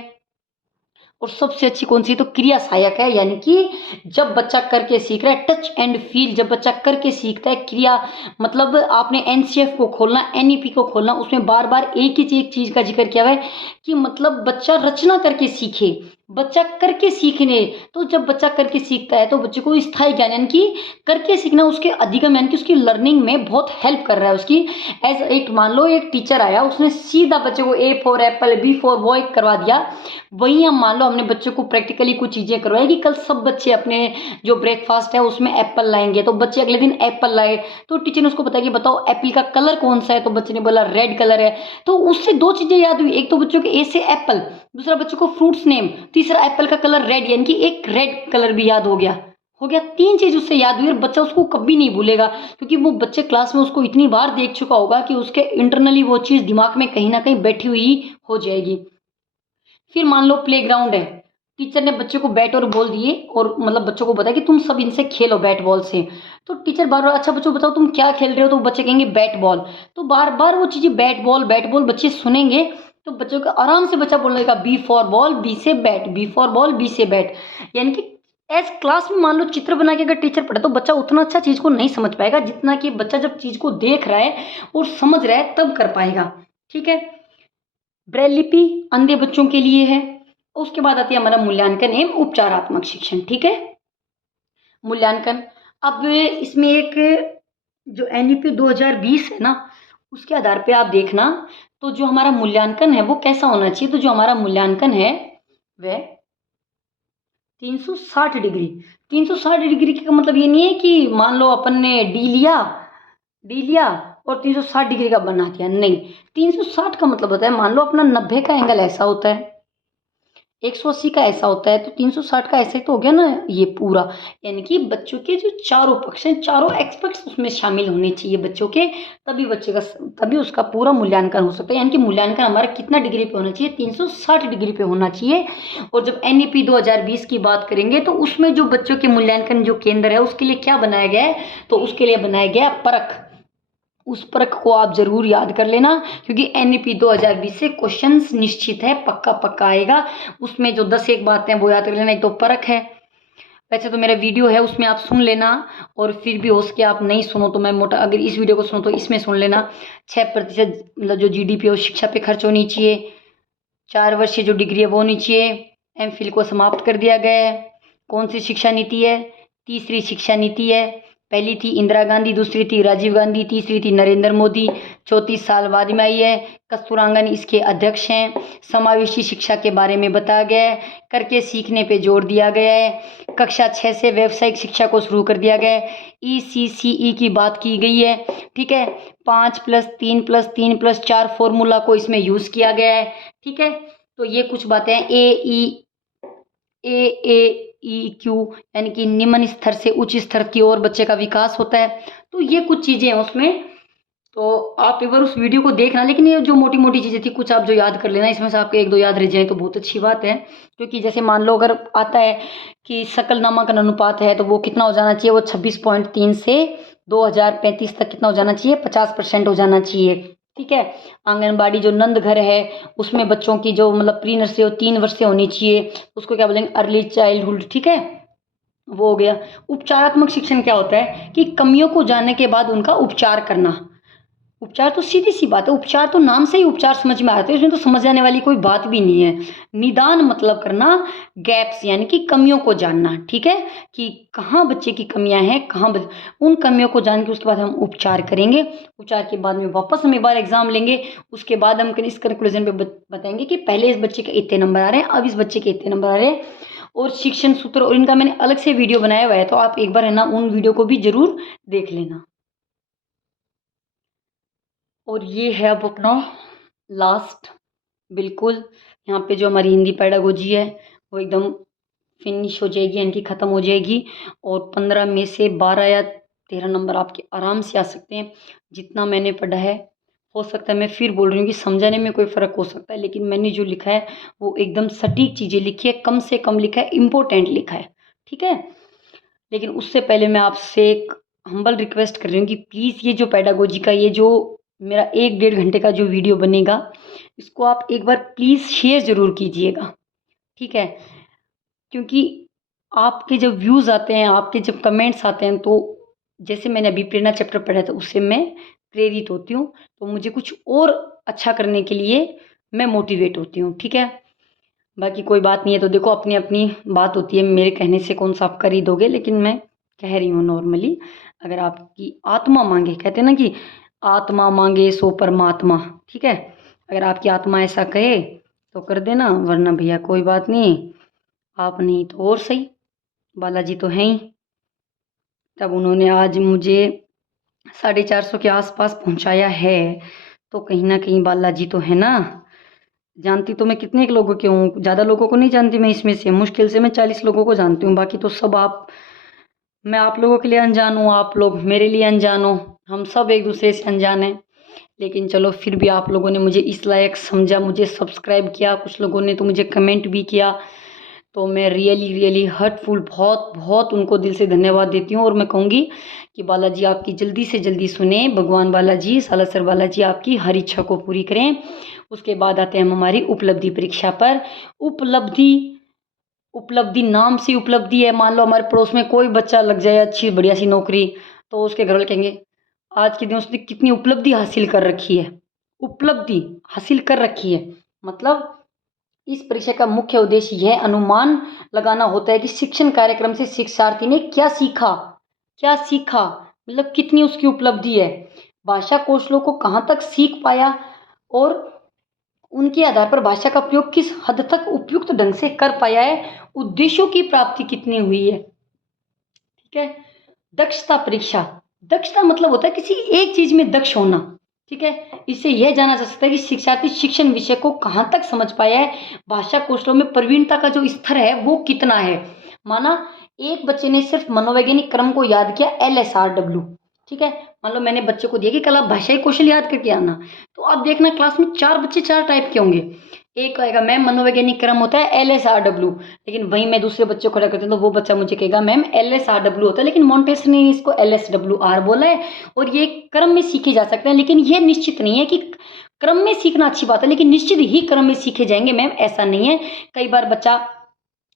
और सबसे अच्छी कौन सी, तो क्रिया सहायक है, यानी कि जब बच्चा करके सीख रहा है, टच एंड फील, जब बच्चा करके सीखता है। क्रिया मतलब आपने एनसीएफ को खोलना, एनईपी को खोलना, उसमें बार बार एक ही एक चीज का जिक्र किया हुआ है कि मतलब बच्चा रचना करके सीखे, बच्चा करके सीखने। तो जब बच्चा करके सीखता है तो बच्चे को स्थायी ज्ञान, यानी कि करके सीखना उसके अधिगम, यानी कि उसकी लर्निंग में बहुत हेल्प कर रहा है उसकी। एज एक मान लो एक टीचर आया, उसने सीधा बच्चे को A for apple, B for boy करवा दिया। वही हम मान लो हमने बच्चों को प्रैक्टिकली कुछ चीजें करवाई कि कल सब बच्चे अपने जो ब्रेकफास्ट है उसमें एप्पल लाएंगे, तो बच्चे अगले दिन एप्पल लाए, तो टीचर ने उसको बताया कि बताओ एप्पल का कलर कौन सा है, तो बच्चे ने बोला रेड कलर है। तो उससे दो चीजें याद हुई, एक तो बच्चों के ए से एप्पल, दूसरा बच्चों को फ्रूट्स नेम, तीसरा एप्पल का कलर रेड, यानी कि एक रेड कलर भी याद हो गया। हो गया, तीन चीज उससे याद हुई और बच्चा उसको कभी नहीं भूलेगा, क्योंकि वो बच्चे क्लास में उसको इतनी बार देख चुका होगा कि उसके इंटरनली वो चीज दिमाग में कहीं ना कहीं बैठी हुई हो जाएगी। फिर मान लो प्लेग्राउंड है, टीचर ने बच्चे को बैट और बॉल दिए और मतलब बच्चों को बताया कि तुम सब इनसे खेलो बैट बॉल से। तो टीचर बार बार अच्छा बच्चों बताओ तुम क्या खेल रहे हो, तो बच्चे कहेंगे बैट बॉल। तो बार बार वो चीजें बैट बॉल बच्चे सुनेंगे, तो बच्चों को आराम से बच्चा बोलने लगा बी फॉर बॉल, बी से bat, B for ball, B से बैट। यानी कि एज क्लास में मान लो चित्र बना के अगर टीचर पढ़े तो बच्चा उतना अच्छा चीज को नहीं समझ पाएगा जितना कि बच्चा जब चीज को देख रहा है और समझ रहा है तब कर पाएगा। ठीक है। ब्रेल लिपि अंधे बच्चों के लिए है। उसके बाद आती है हमारा मूल्यांकन एवं उपचारात्मक शिक्षण। ठीक है। मूल्यांकन, अब इसमें एक जो एनईपी 2020 है ना, उसके आधार पे आप देखना, तो जो हमारा मूल्यांकन है वो कैसा होना चाहिए। तो जो हमारा मूल्यांकन है वह 360 डिग्री। 360 डिग्री का मतलब ये नहीं है कि मान लो अपन ने डी लिया और 360 डिग्री का बना दिया, नहीं। 360 का मतलब होता है मान लो अपना 90 का एंगल ऐसा होता है, 180 का ऐसा होता है, तो 360 का ऐसे तो हो गया ना ये पूरा। यानी कि बच्चों के जो चारों पक्ष हैं, चारों एक्सपर्ट्स उसमें शामिल होने चाहिए बच्चों के, तभी बच्चे का, तभी उसका पूरा मूल्यांकन हो सकता है। यानी कि मूल्यांकन हमारा कितना डिग्री पे होना चाहिए, 360 डिग्री पे होना चाहिए। और जब एनईपी 2020 की बात करेंगे तो उसमें जो बच्चों के मूल्यांकन जो केंद्र है उसके लिए क्या बनाया गया है, तो उसके लिए बनाया गया परख। उस परख को आप जरूर याद कर लेना, क्योंकि एनईपी 2020 से क्वेश्चंस निश्चित है, पक्का पक्का आएगा। उसमें जो 10 एक बातें हैं वो याद कर लेना। एक तो परख है, वैसे तो मेरा वीडियो है उसमें आप सुन लेना, और फिर भी हो सके आप नहीं सुनो तो मैं मोटा, अगर इस वीडियो को सुनो तो इसमें सुन लेना। 6% मतलब जो जीडीपी है शिक्षा पे खर्च होनी चाहिए। 4 वर्षीय जो डिग्री है वो होनी चाहिए। एमफिल को समाप्त कर दिया गया है। कौन सी शिक्षा नीति है, तीसरी शिक्षा नीति है। पहली थी इंदिरा गांधी, दूसरी थी राजीव गांधी, तीसरी थी नरेंद्र मोदी, 34 साल बाद में आई है। कस्तूरंगन इसके अध्यक्ष हैं। समावेशी शिक्षा के बारे में बताया गया है। करके सीखने पे जोर दिया गया है। कक्षा 6 से व्यावसायिक शिक्षा को शुरू कर दिया गया है। ECCE की बात की गई है। ठीक है, 5+3+3+4 फॉर्मूला को इसमें यूज किया गया है। ठीक है, तो ये कुछ बातें हैं। AAEQ यानी कि निम्न स्तर से उच्च स्तर की ओर बच्चे का विकास होता है। तो ये कुछ चीजें हैं उसमें, तो आप एक बार उस वीडियो को देखना। लेकिन ये जो मोटी मोटी चीजें थी कुछ आप जो याद कर लेना, इसमें से आपके 1-2 याद रह जाए तो बहुत अच्छी बात है। क्योंकि जैसे मान लो अगर आता है कि सकल नामांकन अनुपात है तो वो कितना हो जाना चाहिए, वो 26.3 से 2035 तक कितना हो जाना चाहिए, 50% हो जाना चाहिए। ठीक है, आंगनबाड़ी जो नंद घर है उसमें बच्चों की जो मतलब प्री नर्सरी हो 3 वर्ष से होनी चाहिए, उसको क्या बोलेंगे, अर्ली चाइल्डहुड। ठीक है, वो हो गया। उपचारात्मक शिक्षण क्या होता है कि कमियों को जानने के बाद उनका उपचार करना। उपचार तो सीधी सी बात है, उपचार तो नाम से ही उपचार समझ में आता है, इसमें तो समझ जाने वाली कोई बात भी नहीं है। निदान मतलब करना, गैप्स यानी कि कमियों को जानना। ठीक है, कि कहाँ बच्चे की कमियां हैं, उन कमियों को जान के उसके बाद हम उपचार करेंगे। उपचार के बाद में वापस हम एक बार एग्जाम लेंगे। उसके बाद हम इस कंक्लूजन पे बताएंगे कि पहले इस बच्चे के इतने नंबर आ रहे हैं, अब इस बच्चे के इतने नंबर आ रहे हैं। और शिक्षण सूत्र और इनका मैंने अलग से वीडियो बनाया हुआ है, तो आप एक बार है ना उन वीडियो को भी जरूर देख लेना। और ये है अब अपना लास्ट, बिल्कुल यहाँ पे जो हमारी हिंदी पेडागोजी है वो एकदम फिनिश हो जाएगी, यानी कि ख़त्म हो जाएगी। और 15 में से 12 या 13 नंबर आपके आराम से आ सकते हैं। जितना मैंने पढ़ा है, हो सकता है मैं फिर बोल रही हूँ कि समझाने में कोई फ़र्क हो सकता है, लेकिन मैंने जो लिखा है वो एकदम सटीक चीज़ें लिखी है, कम से कम लिखा है, इम्पोर्टेंट लिखा है। ठीक है, लेकिन उससे पहले मैं आपसे एक हम्बल रिक्वेस्ट कर रही हूँ कि प्लीज़ ये जो पेडागोजी का ये जो मेरा 1-1.5 घंटे का जो वीडियो बनेगा, इसको आप एक बार प्लीज़ शेयर ज़रूर कीजिएगा। ठीक है, क्योंकि आपके जब व्यूज़ आते हैं, आपके जब कमेंट्स आते हैं, तो जैसे मैंने अभी प्रेरणा चैप्टर पढ़ा था उससे मैं प्रेरित होती हूँ, तो मुझे कुछ और अच्छा करने के लिए मैं मोटिवेट होती हूँ। ठीक है, बाकी कोई बात नहीं है, तो देखो अपनी अपनी बात होती है, मेरे कहने से कौन सा आप कर ही दोगे, लेकिन मैं कह रही हूँ नॉर्मली। अगर आपकी आत्मा मांगे, कहते हैं ना कि आत्मा मांगे सो परमात्मा। ठीक है, अगर आपकी आत्मा ऐसा कहे तो कर देना, वरना भैया कोई बात नहीं, आप नहीं तो और सही, बालाजी तो हैं ही। तब उन्होंने आज मुझे 450 के आसपास पहुंचाया है, तो कहीं ना कहीं बालाजी तो है ना। जानती तो मैं कितने लोगों के हूँ, ज़्यादा लोगों को नहीं जानती मैं, इसमें से मुश्किल से मैं 40 लोगों को जानती हूँ, बाकी तो सब आप, मैं आप लोगों के लिए अनजान हूँ, आप लोग मेरे लिए अनजान हो, हम सब एक दूसरे से अनजान हैं। लेकिन चलो फिर भी आप लोगों ने मुझे इस लायक समझा, मुझे सब्सक्राइब किया, कुछ लोगों ने तो मुझे कमेंट भी किया, तो मैं रियली रियली हर्टफुल बहुत बहुत उनको दिल से धन्यवाद देती हूँ। और मैं कहूँगी कि बालाजी आपकी जल्दी से जल्दी सुने, भगवान बालाजी, सालासर बालाजी आपकी हर इच्छा को पूरी करें। उसके बाद आते हैं हम हमारी उपलब्धि परीक्षा पर। उपलब्धि, उपलब्धि नाम से उपलब्धि है। मान लो हमारे पड़ोस में कोई बच्चा लग जाए अच्छी बढ़िया सी नौकरी, तो उसके घर वाले कहेंगे आज के दिन उसने कितनी उपलब्धि हासिल कर रखी है। उपलब्धि हासिल कर रखी है मतलब इस परीक्षा का मुख्य उद्देश्य यह अनुमान लगाना होता है कि शिक्षण कार्यक्रम से शिक्षार्थी ने क्या सीखा, क्या सीखा मतलब कितनी उसकी उपलब्धि है, भाषा कौशलों को कहाँ तक सीख पाया, और उनके आधार पर भाषा का प्रयोग किस हद तक उपयुक्त ढंग से कर पाया है, उद्देश्यों की प्राप्ति कितनी हुई है। ठीक है, दक्षता परीक्षा, दक्षता मतलब होता है किसी एक चीज में दक्ष होना। ठीक है, इससे यह जाना जा सकता है कि शिक्षार्थी शिक्षण विषय को कहाँ तक समझ पाया है, भाषा कौशलों में प्रवीणता का जो स्तर है वो कितना है। माना एक बच्चे ने सिर्फ मनोवैज्ञानिक क्रम को याद किया, LSRW। ठीक है, मान लो मैंने बच्चे को दिया कि कल आप भाषाई कौशल याद करके आना, तो आप देखना क्लास में 4 बच्चे 4 टाइप के होंगे। एक कहेगा मैम मनोवैज्ञानिक क्रम होता है LSRW, लेकिन वहीं मैं दूसरे बच्चे को खड़ा करती हूँ तो वो बच्चा मुझे कहेगा मैम LSRW होता है, लेकिन मॉन्टेसर ने इसको LSWR बोला है। और ये क्रम में सीखे जा सकते हैं, लेकिन ये निश्चित नहीं है कि क्रम में सीखना अच्छी बात है, लेकिन निश्चित ही क्रम में सीखे जाएंगे मैम, ऐसा नहीं है। कई बार बच्चा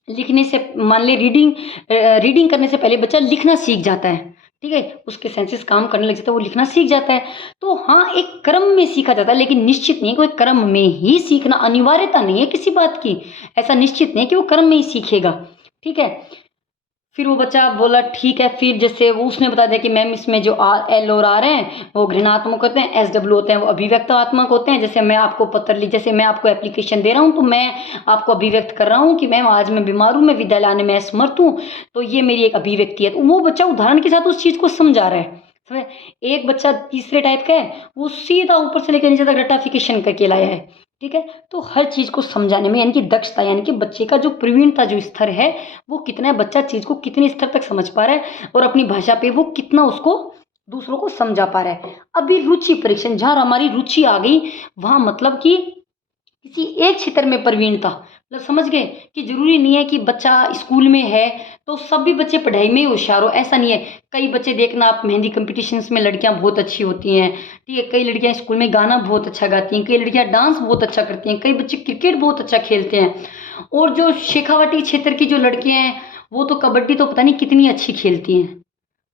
लिखने से, मान ले रीडिंग करने से पहले बच्चा लिखना सीख जाता है। ठीक है, उसके सेंसेस काम करने लग जाता है, वो लिखना सीख जाता है। तो हाँ, एक क्रम में सीखा जाता है, लेकिन निश्चित नहीं कोई क्रम में ही सीखना, अनिवार्यता नहीं है किसी बात की, ऐसा निश्चित नहीं कि वो क्रम में ही सीखेगा। ठीक है, फिर वो बच्चा बोला ठीक है, फिर जैसे वो उसने बता दिया कि मैम इसमें जो एल और आर हैं वो ऋणात्मक होते हैं, एस डब्ल्यू होते हैं वो अभिव्यक्तात्मक होते हैं। जैसे मैं आपको पत्र लिख, जैसे मैं आपको एप्लीकेशन दे रहा हूँ तो मैं आपको अभिव्यक्त कर रहा हूँ कि मैम आज मैं बीमार हूँ, मैं विद्यालय आने में असमर्थ हूँ, तो ये मेरी एक अभिव्यक्ति है। तो वो बच्चा उदाहरण के साथ उस चीज़ को समझा रहा है। समझे? एक बच्चा तीसरे टाइप का है, वो सीधा ऊपर से लेकर नीचे तक रटाफिकेशन करके लाया है। ठीक है, तो हर चीज़ को समझाने में यानी कि दक्षता, यानी कि बच्चे का जो प्रवीणता जो स्तर है वो कितना है, बच्चा चीज़ को कितने स्तर तक समझ पा रहा है और अपनी भाषा पे वो कितना उसको दूसरों को समझा पा रहा है। अभी रुचि परीक्षण, जहाँ हमारी रुचि आ गई वहाँ मतलब कि किसी एक क्षेत्र में प्रवीणता, मतलब समझ गए कि जरूरी नहीं है कि बच्चा स्कूल में है तो सभी बच्चे पढ़ाई में ही होशियार हो, ऐसा नहीं है। कई बच्चे देखना आप, मेहंदी कंपटीशंस में लड़कियां बहुत अच्छी होती हैं, ठीक है, कई लड़कियां स्कूल में गाना बहुत अच्छा गाती हैं, कई लड़कियां डांस बहुत अच्छा करती हैं, कई बच्चे क्रिकेट बहुत अच्छा खेलते हैं, और जो शेखावाटी क्षेत्र की जो लड़कियां हैं वो तो कबड्डी तो पता नहीं कितनी अच्छी खेलती हैं।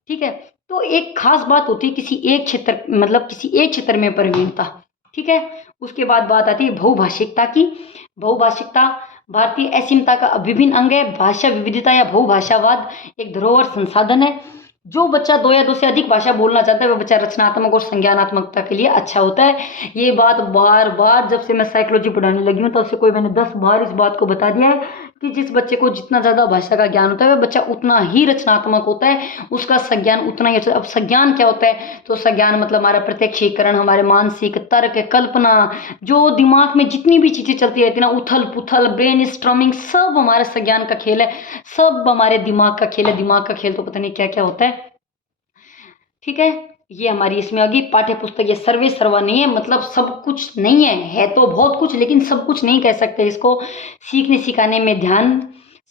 ठीक है, तो एक खास बात होती है किसी एक क्षेत्र, मतलब किसी एक क्षेत्र में प्रवीणता। ठीक है, उसके बाद बात आती है बहुभाषिकता की। बहुभाषिकता भारतीय असीमता का अभिन्न अंग है। भाषा विविधता या बहुभाषावाद एक धरोहर संसाधन है। जो बच्चा दो या दो से अधिक भाषा बोलना चाहता है वह बच्चा रचनात्मक और संज्ञानात्मकता के लिए अच्छा होता है। ये बात बार बार जब से मैं साइकोलॉजी पढ़ाने लगी हूँ तब से कोई मैंने 10 बार इस बात को बता दिया है कि जिस बच्चे को जितना ज़्यादा भाषा का ज्ञान होता है वह बच्चा उतना ही रचनात्मक होता है, उसका संज्ञान उतना ही अच्छा। अब संज्ञान क्या होता है, तो संज्ञान मतलब हमारा प्रत्यक्षीकरण, हमारे मानसिक तर्क, कल्पना, जो दिमाग में जितनी भी चीज़ें चलती रहती है ना, उथल पुथल, ब्रेन स्ट्रॉमिंग, सब हमारे संज्ञान का खेल है, सब हमारे दिमाग का खेल है। दिमाग का खेल तो पता नहीं क्या क्या होता है। ठीक है, ये हमारी इसमें होगी पाठ्य पुस्तक। ये सर्वे सर्वा नहीं है, मतलब सब कुछ नहीं है तो बहुत कुछ, लेकिन सब कुछ नहीं कह सकते इसको। सीखने सिखाने में ध्यान,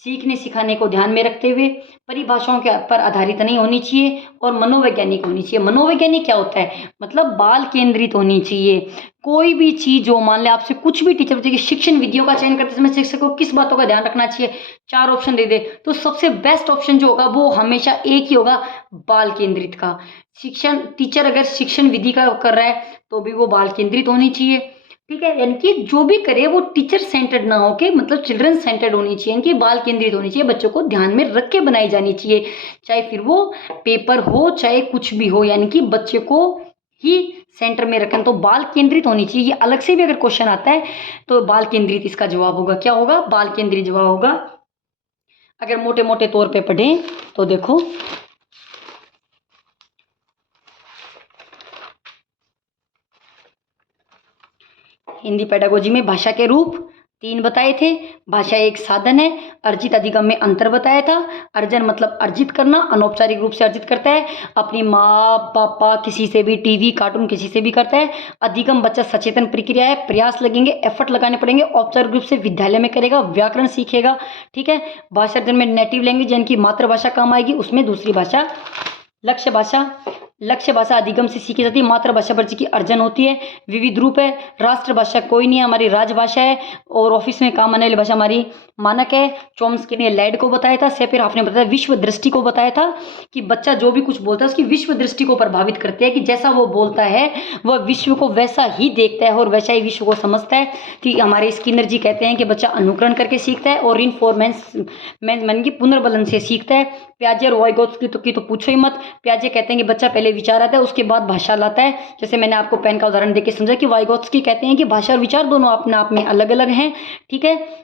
सीखने सिखाने को ध्यान में रखते हुए परिभाषाओं के पर आधारित नहीं होनी चाहिए और मनोवैज्ञानिक होनी चाहिए। मनोवैज्ञानिक क्या होता है, मतलब बाल केंद्रित होनी चाहिए। कोई भी चीज जो, मान ले आपसे कुछ भी टीचर पूछे कि शिक्षण विधियों का चयन करते समय शिक्षक को किस बातों का ध्यान रखना चाहिए, 4 ऑप्शन दे दे, तो सबसे बेस्ट ऑप्शन जो होगा वो हमेशा एक ही होगा, बाल केंद्रित का। शिक्षण टीचर अगर शिक्षण विधि का कर रहा है तो भी वो बाल केंद्रित होनी चाहिए। ठीक है, यानी कि जो भी करे वो टीचर सेंटर्ड ना हो के, मतलब चिल्ड्रन सेंटर्ड होनी चाहिए, इनकी बाल केंद्रित होनी चाहिए, बच्चों को ध्यान में रख के बनाई जानी चाहिए, चाहे फिर वो पेपर हो चाहे कुछ भी हो, यानी कि बच्चे को ही सेंटर में रखें। तो बाल केंद्रित होनी चाहिए। ये अलग से भी अगर क्वेश्चन आता है तो बाल केंद्रित इसका जवाब होगा, क्या होगा, बाल केंद्रित जवाब होगा। अगर मोटे मोटे तौर पे पढ़ें तो देखो, हिंदी पेडागोजी में भाषा के रूप 3 बताए थे। भाषा एक साधन है, अर्जित अधिगम में अंतर बताया था। अर्जन मतलब अर्जित करना, अनौपचारिक रूप से अर्जित करता है, अपनी माँ पापा किसी से भी, टीवी कार्टून किसी से भी करता है। अधिगम बच्चा सचेतन प्रक्रिया है, प्रयास लगेंगे, एफर्ट लगाने पड़ेंगे, औपचारिक रूप से विद्यालय में करेगा, व्याकरण सीखेगा। ठीक है, भाषा अर्जन में नेटिव लैंग्वेज यानी कि मातृभाषा काम आएगी, उसमें दूसरी भाषा। लक्ष्य भाषा, लक्ष्य भाषा अधिगम से सीखी जाती है, मातृभाषा पर की अर्जन होती है। विविध रूप है, राष्ट्रभाषा कोई नहीं है, हमारी राजभाषा है, और ऑफिस में काम आने वाली भाषा हमारी मानक है। चॉम्स्की ने लैड को बताया था, सेपिरहाफ ने बताया विश्व दृष्टि को बताया था कि बच्चा जो भी कुछ बोलता है उसकी विश्व दृष्टि को प्रभावित करते हैं, कि जैसा वो बोलता है वह विश्व को वैसा ही देखता है और वैसा ही विश्व को समझता है। कि हमारे स्किनर जी कहते हैं कि बच्चा अनुकरण करके सीखता है और इनफॉर्मेंस मन की पुनर्बलन से सीखता है। प्याजे और वाइगोत्स्की तो पूछो ही मत। प्याजे कहते हैं कि बच्चा पहले विचार आता है उसके बाद भाषा लाता है। जैसे मैंने आपको पेन का उदाहरण देके समझा कि वाइगोत्स्की कहते हैं कि भाषा और विचार दोनों अपने आप में अलग अलग हैं। ठीक है,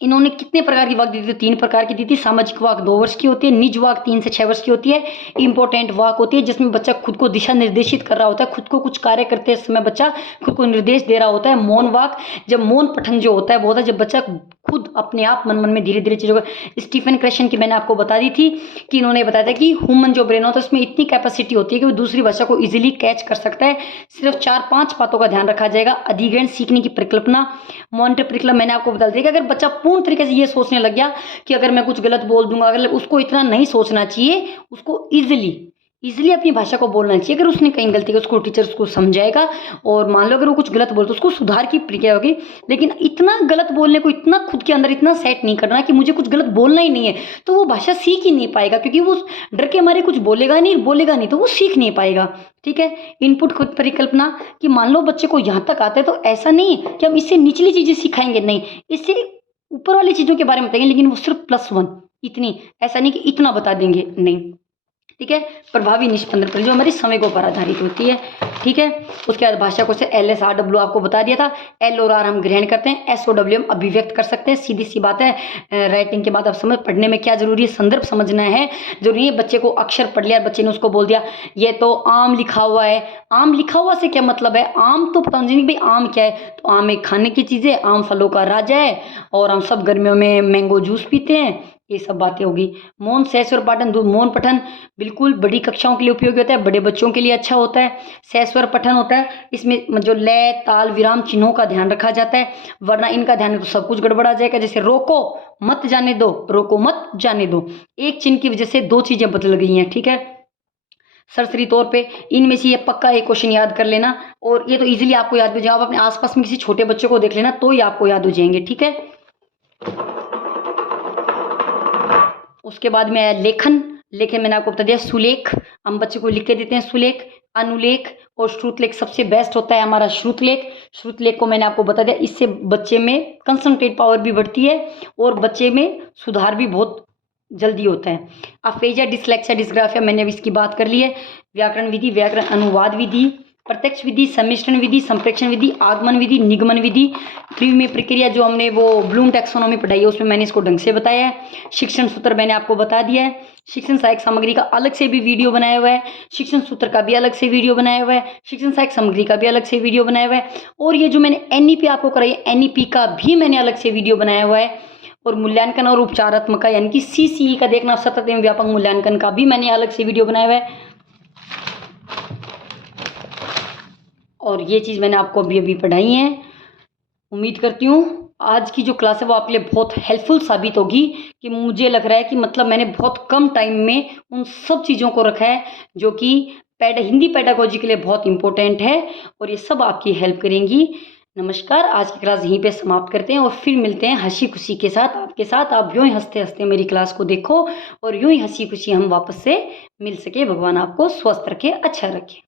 इन्होंने कितने प्रकार की वाक दी थी, 3 प्रकार की दी थी। सामाजिक वाक 2 वर्ष की होती है, निज वाक 3 से 6 वर्ष की होती है, इंपॉर्टेंट वाक होती है जिसमें बच्चा खुद को दिशा निर्देशित कर रहा होता है, खुद को कुछ कार्य करते समय बच्चा खुद को निर्देश दे रहा होता है। मौन वाक, जब मौन पठन जो होता है वो होता है जब बच्चा खुद अपने आप मन मन में धीरे धीरे चीज़ों को। स्टीफन क्रेशन की मैंने आपको बता दी थी कि इन्होंने बताया था कि ह्यूमन जो ब्रेन होता है उसमें इतनी कैपेसिटी होती है कि वो दूसरी भाषा को इजीली कैच कर सकता है। सिर्फ 4-5 बातों का ध्यान रखा जाएगा। अधिग्रहण सीखने की परिकल्पना, मॉनिटर परिकल्पना मैंने आपको बता दिया कि अगर बच्चा पूर्ण तरीके से ये सोचने लग गया कि अगर मैं कुछ गलत बोल दूंगा, अगर उसको इतना नहीं सोचना चाहिए, उसको इजीली अपनी भाषा को बोलना चाहिए। अगर उसने कहीं गलती की उसको टीचर उसको समझाएगा, और मान लो अगर वो कुछ गलत बोलता तो उसको सुधार की प्रक्रिया होगी। लेकिन इतना गलत बोलने को, इतना खुद के अंदर इतना सेट नहीं करना कि मुझे कुछ गलत बोलना ही नहीं है, तो वो भाषा सीख ही नहीं पाएगा, क्योंकि वो डर के हमारे कुछ बोलेगा नहीं तो वो सीख नहीं पाएगा। ठीक है, इनपुट खुद परिकल्पना कि मान लो बच्चे को यहाँ तक आता है तो ऐसा नहीं कि हम इससे निचली चीजें सिखाएंगे, नहीं, इससे ऊपर वाली चीजों के बारे में बताएंगे, लेकिन वो सिर्फ +1 इतनी, ऐसा नहीं कि इतना बता देंगे, नहीं, ठीक है। प्रभावी निष्पंदन प्रक्रिया जो हमारी समय को पर आधारित होती है, ठीक है। उसके बाद भाषा को से LSRW आपको बता दिया था, L और R हम ग्रहण करते हैं, SOW हम अभिव्यक्त कर सकते हैं। सीधी सी बात है, राइटिंग के बाद आप समझ, पढ़ने में क्या जरूरी है, संदर्भ समझना है। जरूरी है बच्चे को अक्षर पढ़ लिया, बच्चे ने उसको बोल दिया ये तो आम लिखा हुआ है, आम लिखा हुआ से क्या मतलब है, आम तो पता नहीं भाई आम क्या है, तो आम एक खाने की चीज़ है, आम फलों का राजा है, और हम सब गर्मियों में मैंगो जूस पीते हैं, ये सब बातें होगी। मौन सहस्वर और पाठन, मौन पठन बिल्कुल बड़ी कक्षाओं के लिए उपयोगी होता है, बड़े बच्चों के लिए अच्छा होता है। सहस्वर पठन होता है, इसमें जो लय ताल विराम चिन्हों का ध्यान रखा जाता है, वरना इनका ध्यान तो सब कुछ गड़बड़ा जाएगा। जैसे रोको मत जाने दो, रोको मत जाने दो, एक चिन्ह की वजह से दो चीजें बदल गई हैं, ठीक है। सरसरी तौर पे इनमें से ये पक्का एक क्वेश्चन याद कर लेना, और ये तो इजीली आपको याद हो जाएगा। आप अपने आसपास में किसी छोटे बच्चे को देख लेना तो ही आपको याद हो जाएंगे, ठीक है। उसके बाद में आया लेखन। लेखन मैंने आपको बता दिया, सुलेख हम बच्चे को लिख के देते हैं, सुलेख, अनुलेख और श्रुतलेख। सबसे बेस्ट होता है हमारा श्रुतलेख। श्रुतलेख को मैंने आपको बता दिया, इससे बच्चे में कंसंट्रेट पावर भी बढ़ती है और बच्चे में सुधार भी बहुत जल्दी होता है। अफेजिया, डिसलेक्सिया, डिस्ग्राफिया मैंने अभी इसकी बात कर ली है। व्याकरण विधि, व्याकरण अनुवाद विधि, प्रत्यक्ष विधि, सम्मिश्रण विधि, संप्रेक्षण विधि, आगमन विधि, निगमन विधि, त्रिविमीय प्रक्रिया जो हमने वो ब्लूम टैक्सोनॉमी पढ़ाई है उसमें मैंने इसको ढंग से बताया है। शिक्षण सूत्र मैंने आपको बता दिया है। शिक्षण सहायक सामग्री का अलग से भी वीडियो बनाया हुआ है, शिक्षण सूत्र का भी अलग से वीडियो बनाया हुआ है, शिक्षण सहायक सामग्री का भी अलग से वीडियो बनाया हुआ है, और ये जो मैंने NEP आपको कराई है, NEP का भी मैंने अलग से वीडियो बनाया हुआ है। और मूल्यांकन और उपचारात्मक का यानी कि CCE का देखना, सतत एवं व्यापक मूल्यांकन का भी मैंने अलग से वीडियो बनाया हुआ है। और ये चीज़ मैंने आपको अभी अभी पढ़ाई है। उम्मीद करती हूँ आज की जो क्लास है वो आपके लिए बहुत हेल्पफुल साबित होगी, कि मुझे लग रहा है कि मतलब मैंने बहुत कम टाइम में उन सब चीज़ों को रखा है जो कि हिंदी पेडागोजी के लिए बहुत इंपॉर्टेंट है, और ये सब आपकी हेल्प करेंगी। नमस्कार, आज की क्लास यहीं पे समाप्त करते हैं और फिर मिलते हैं हंसी खुशी के साथ आपके साथ। आप यूँ ही हंसते हंसते मेरी क्लास को देखो और यूँ ही हंसी खुशी हम वापस से मिल सके। भगवान आपको स्वस्थ रखे, अच्छा रखे।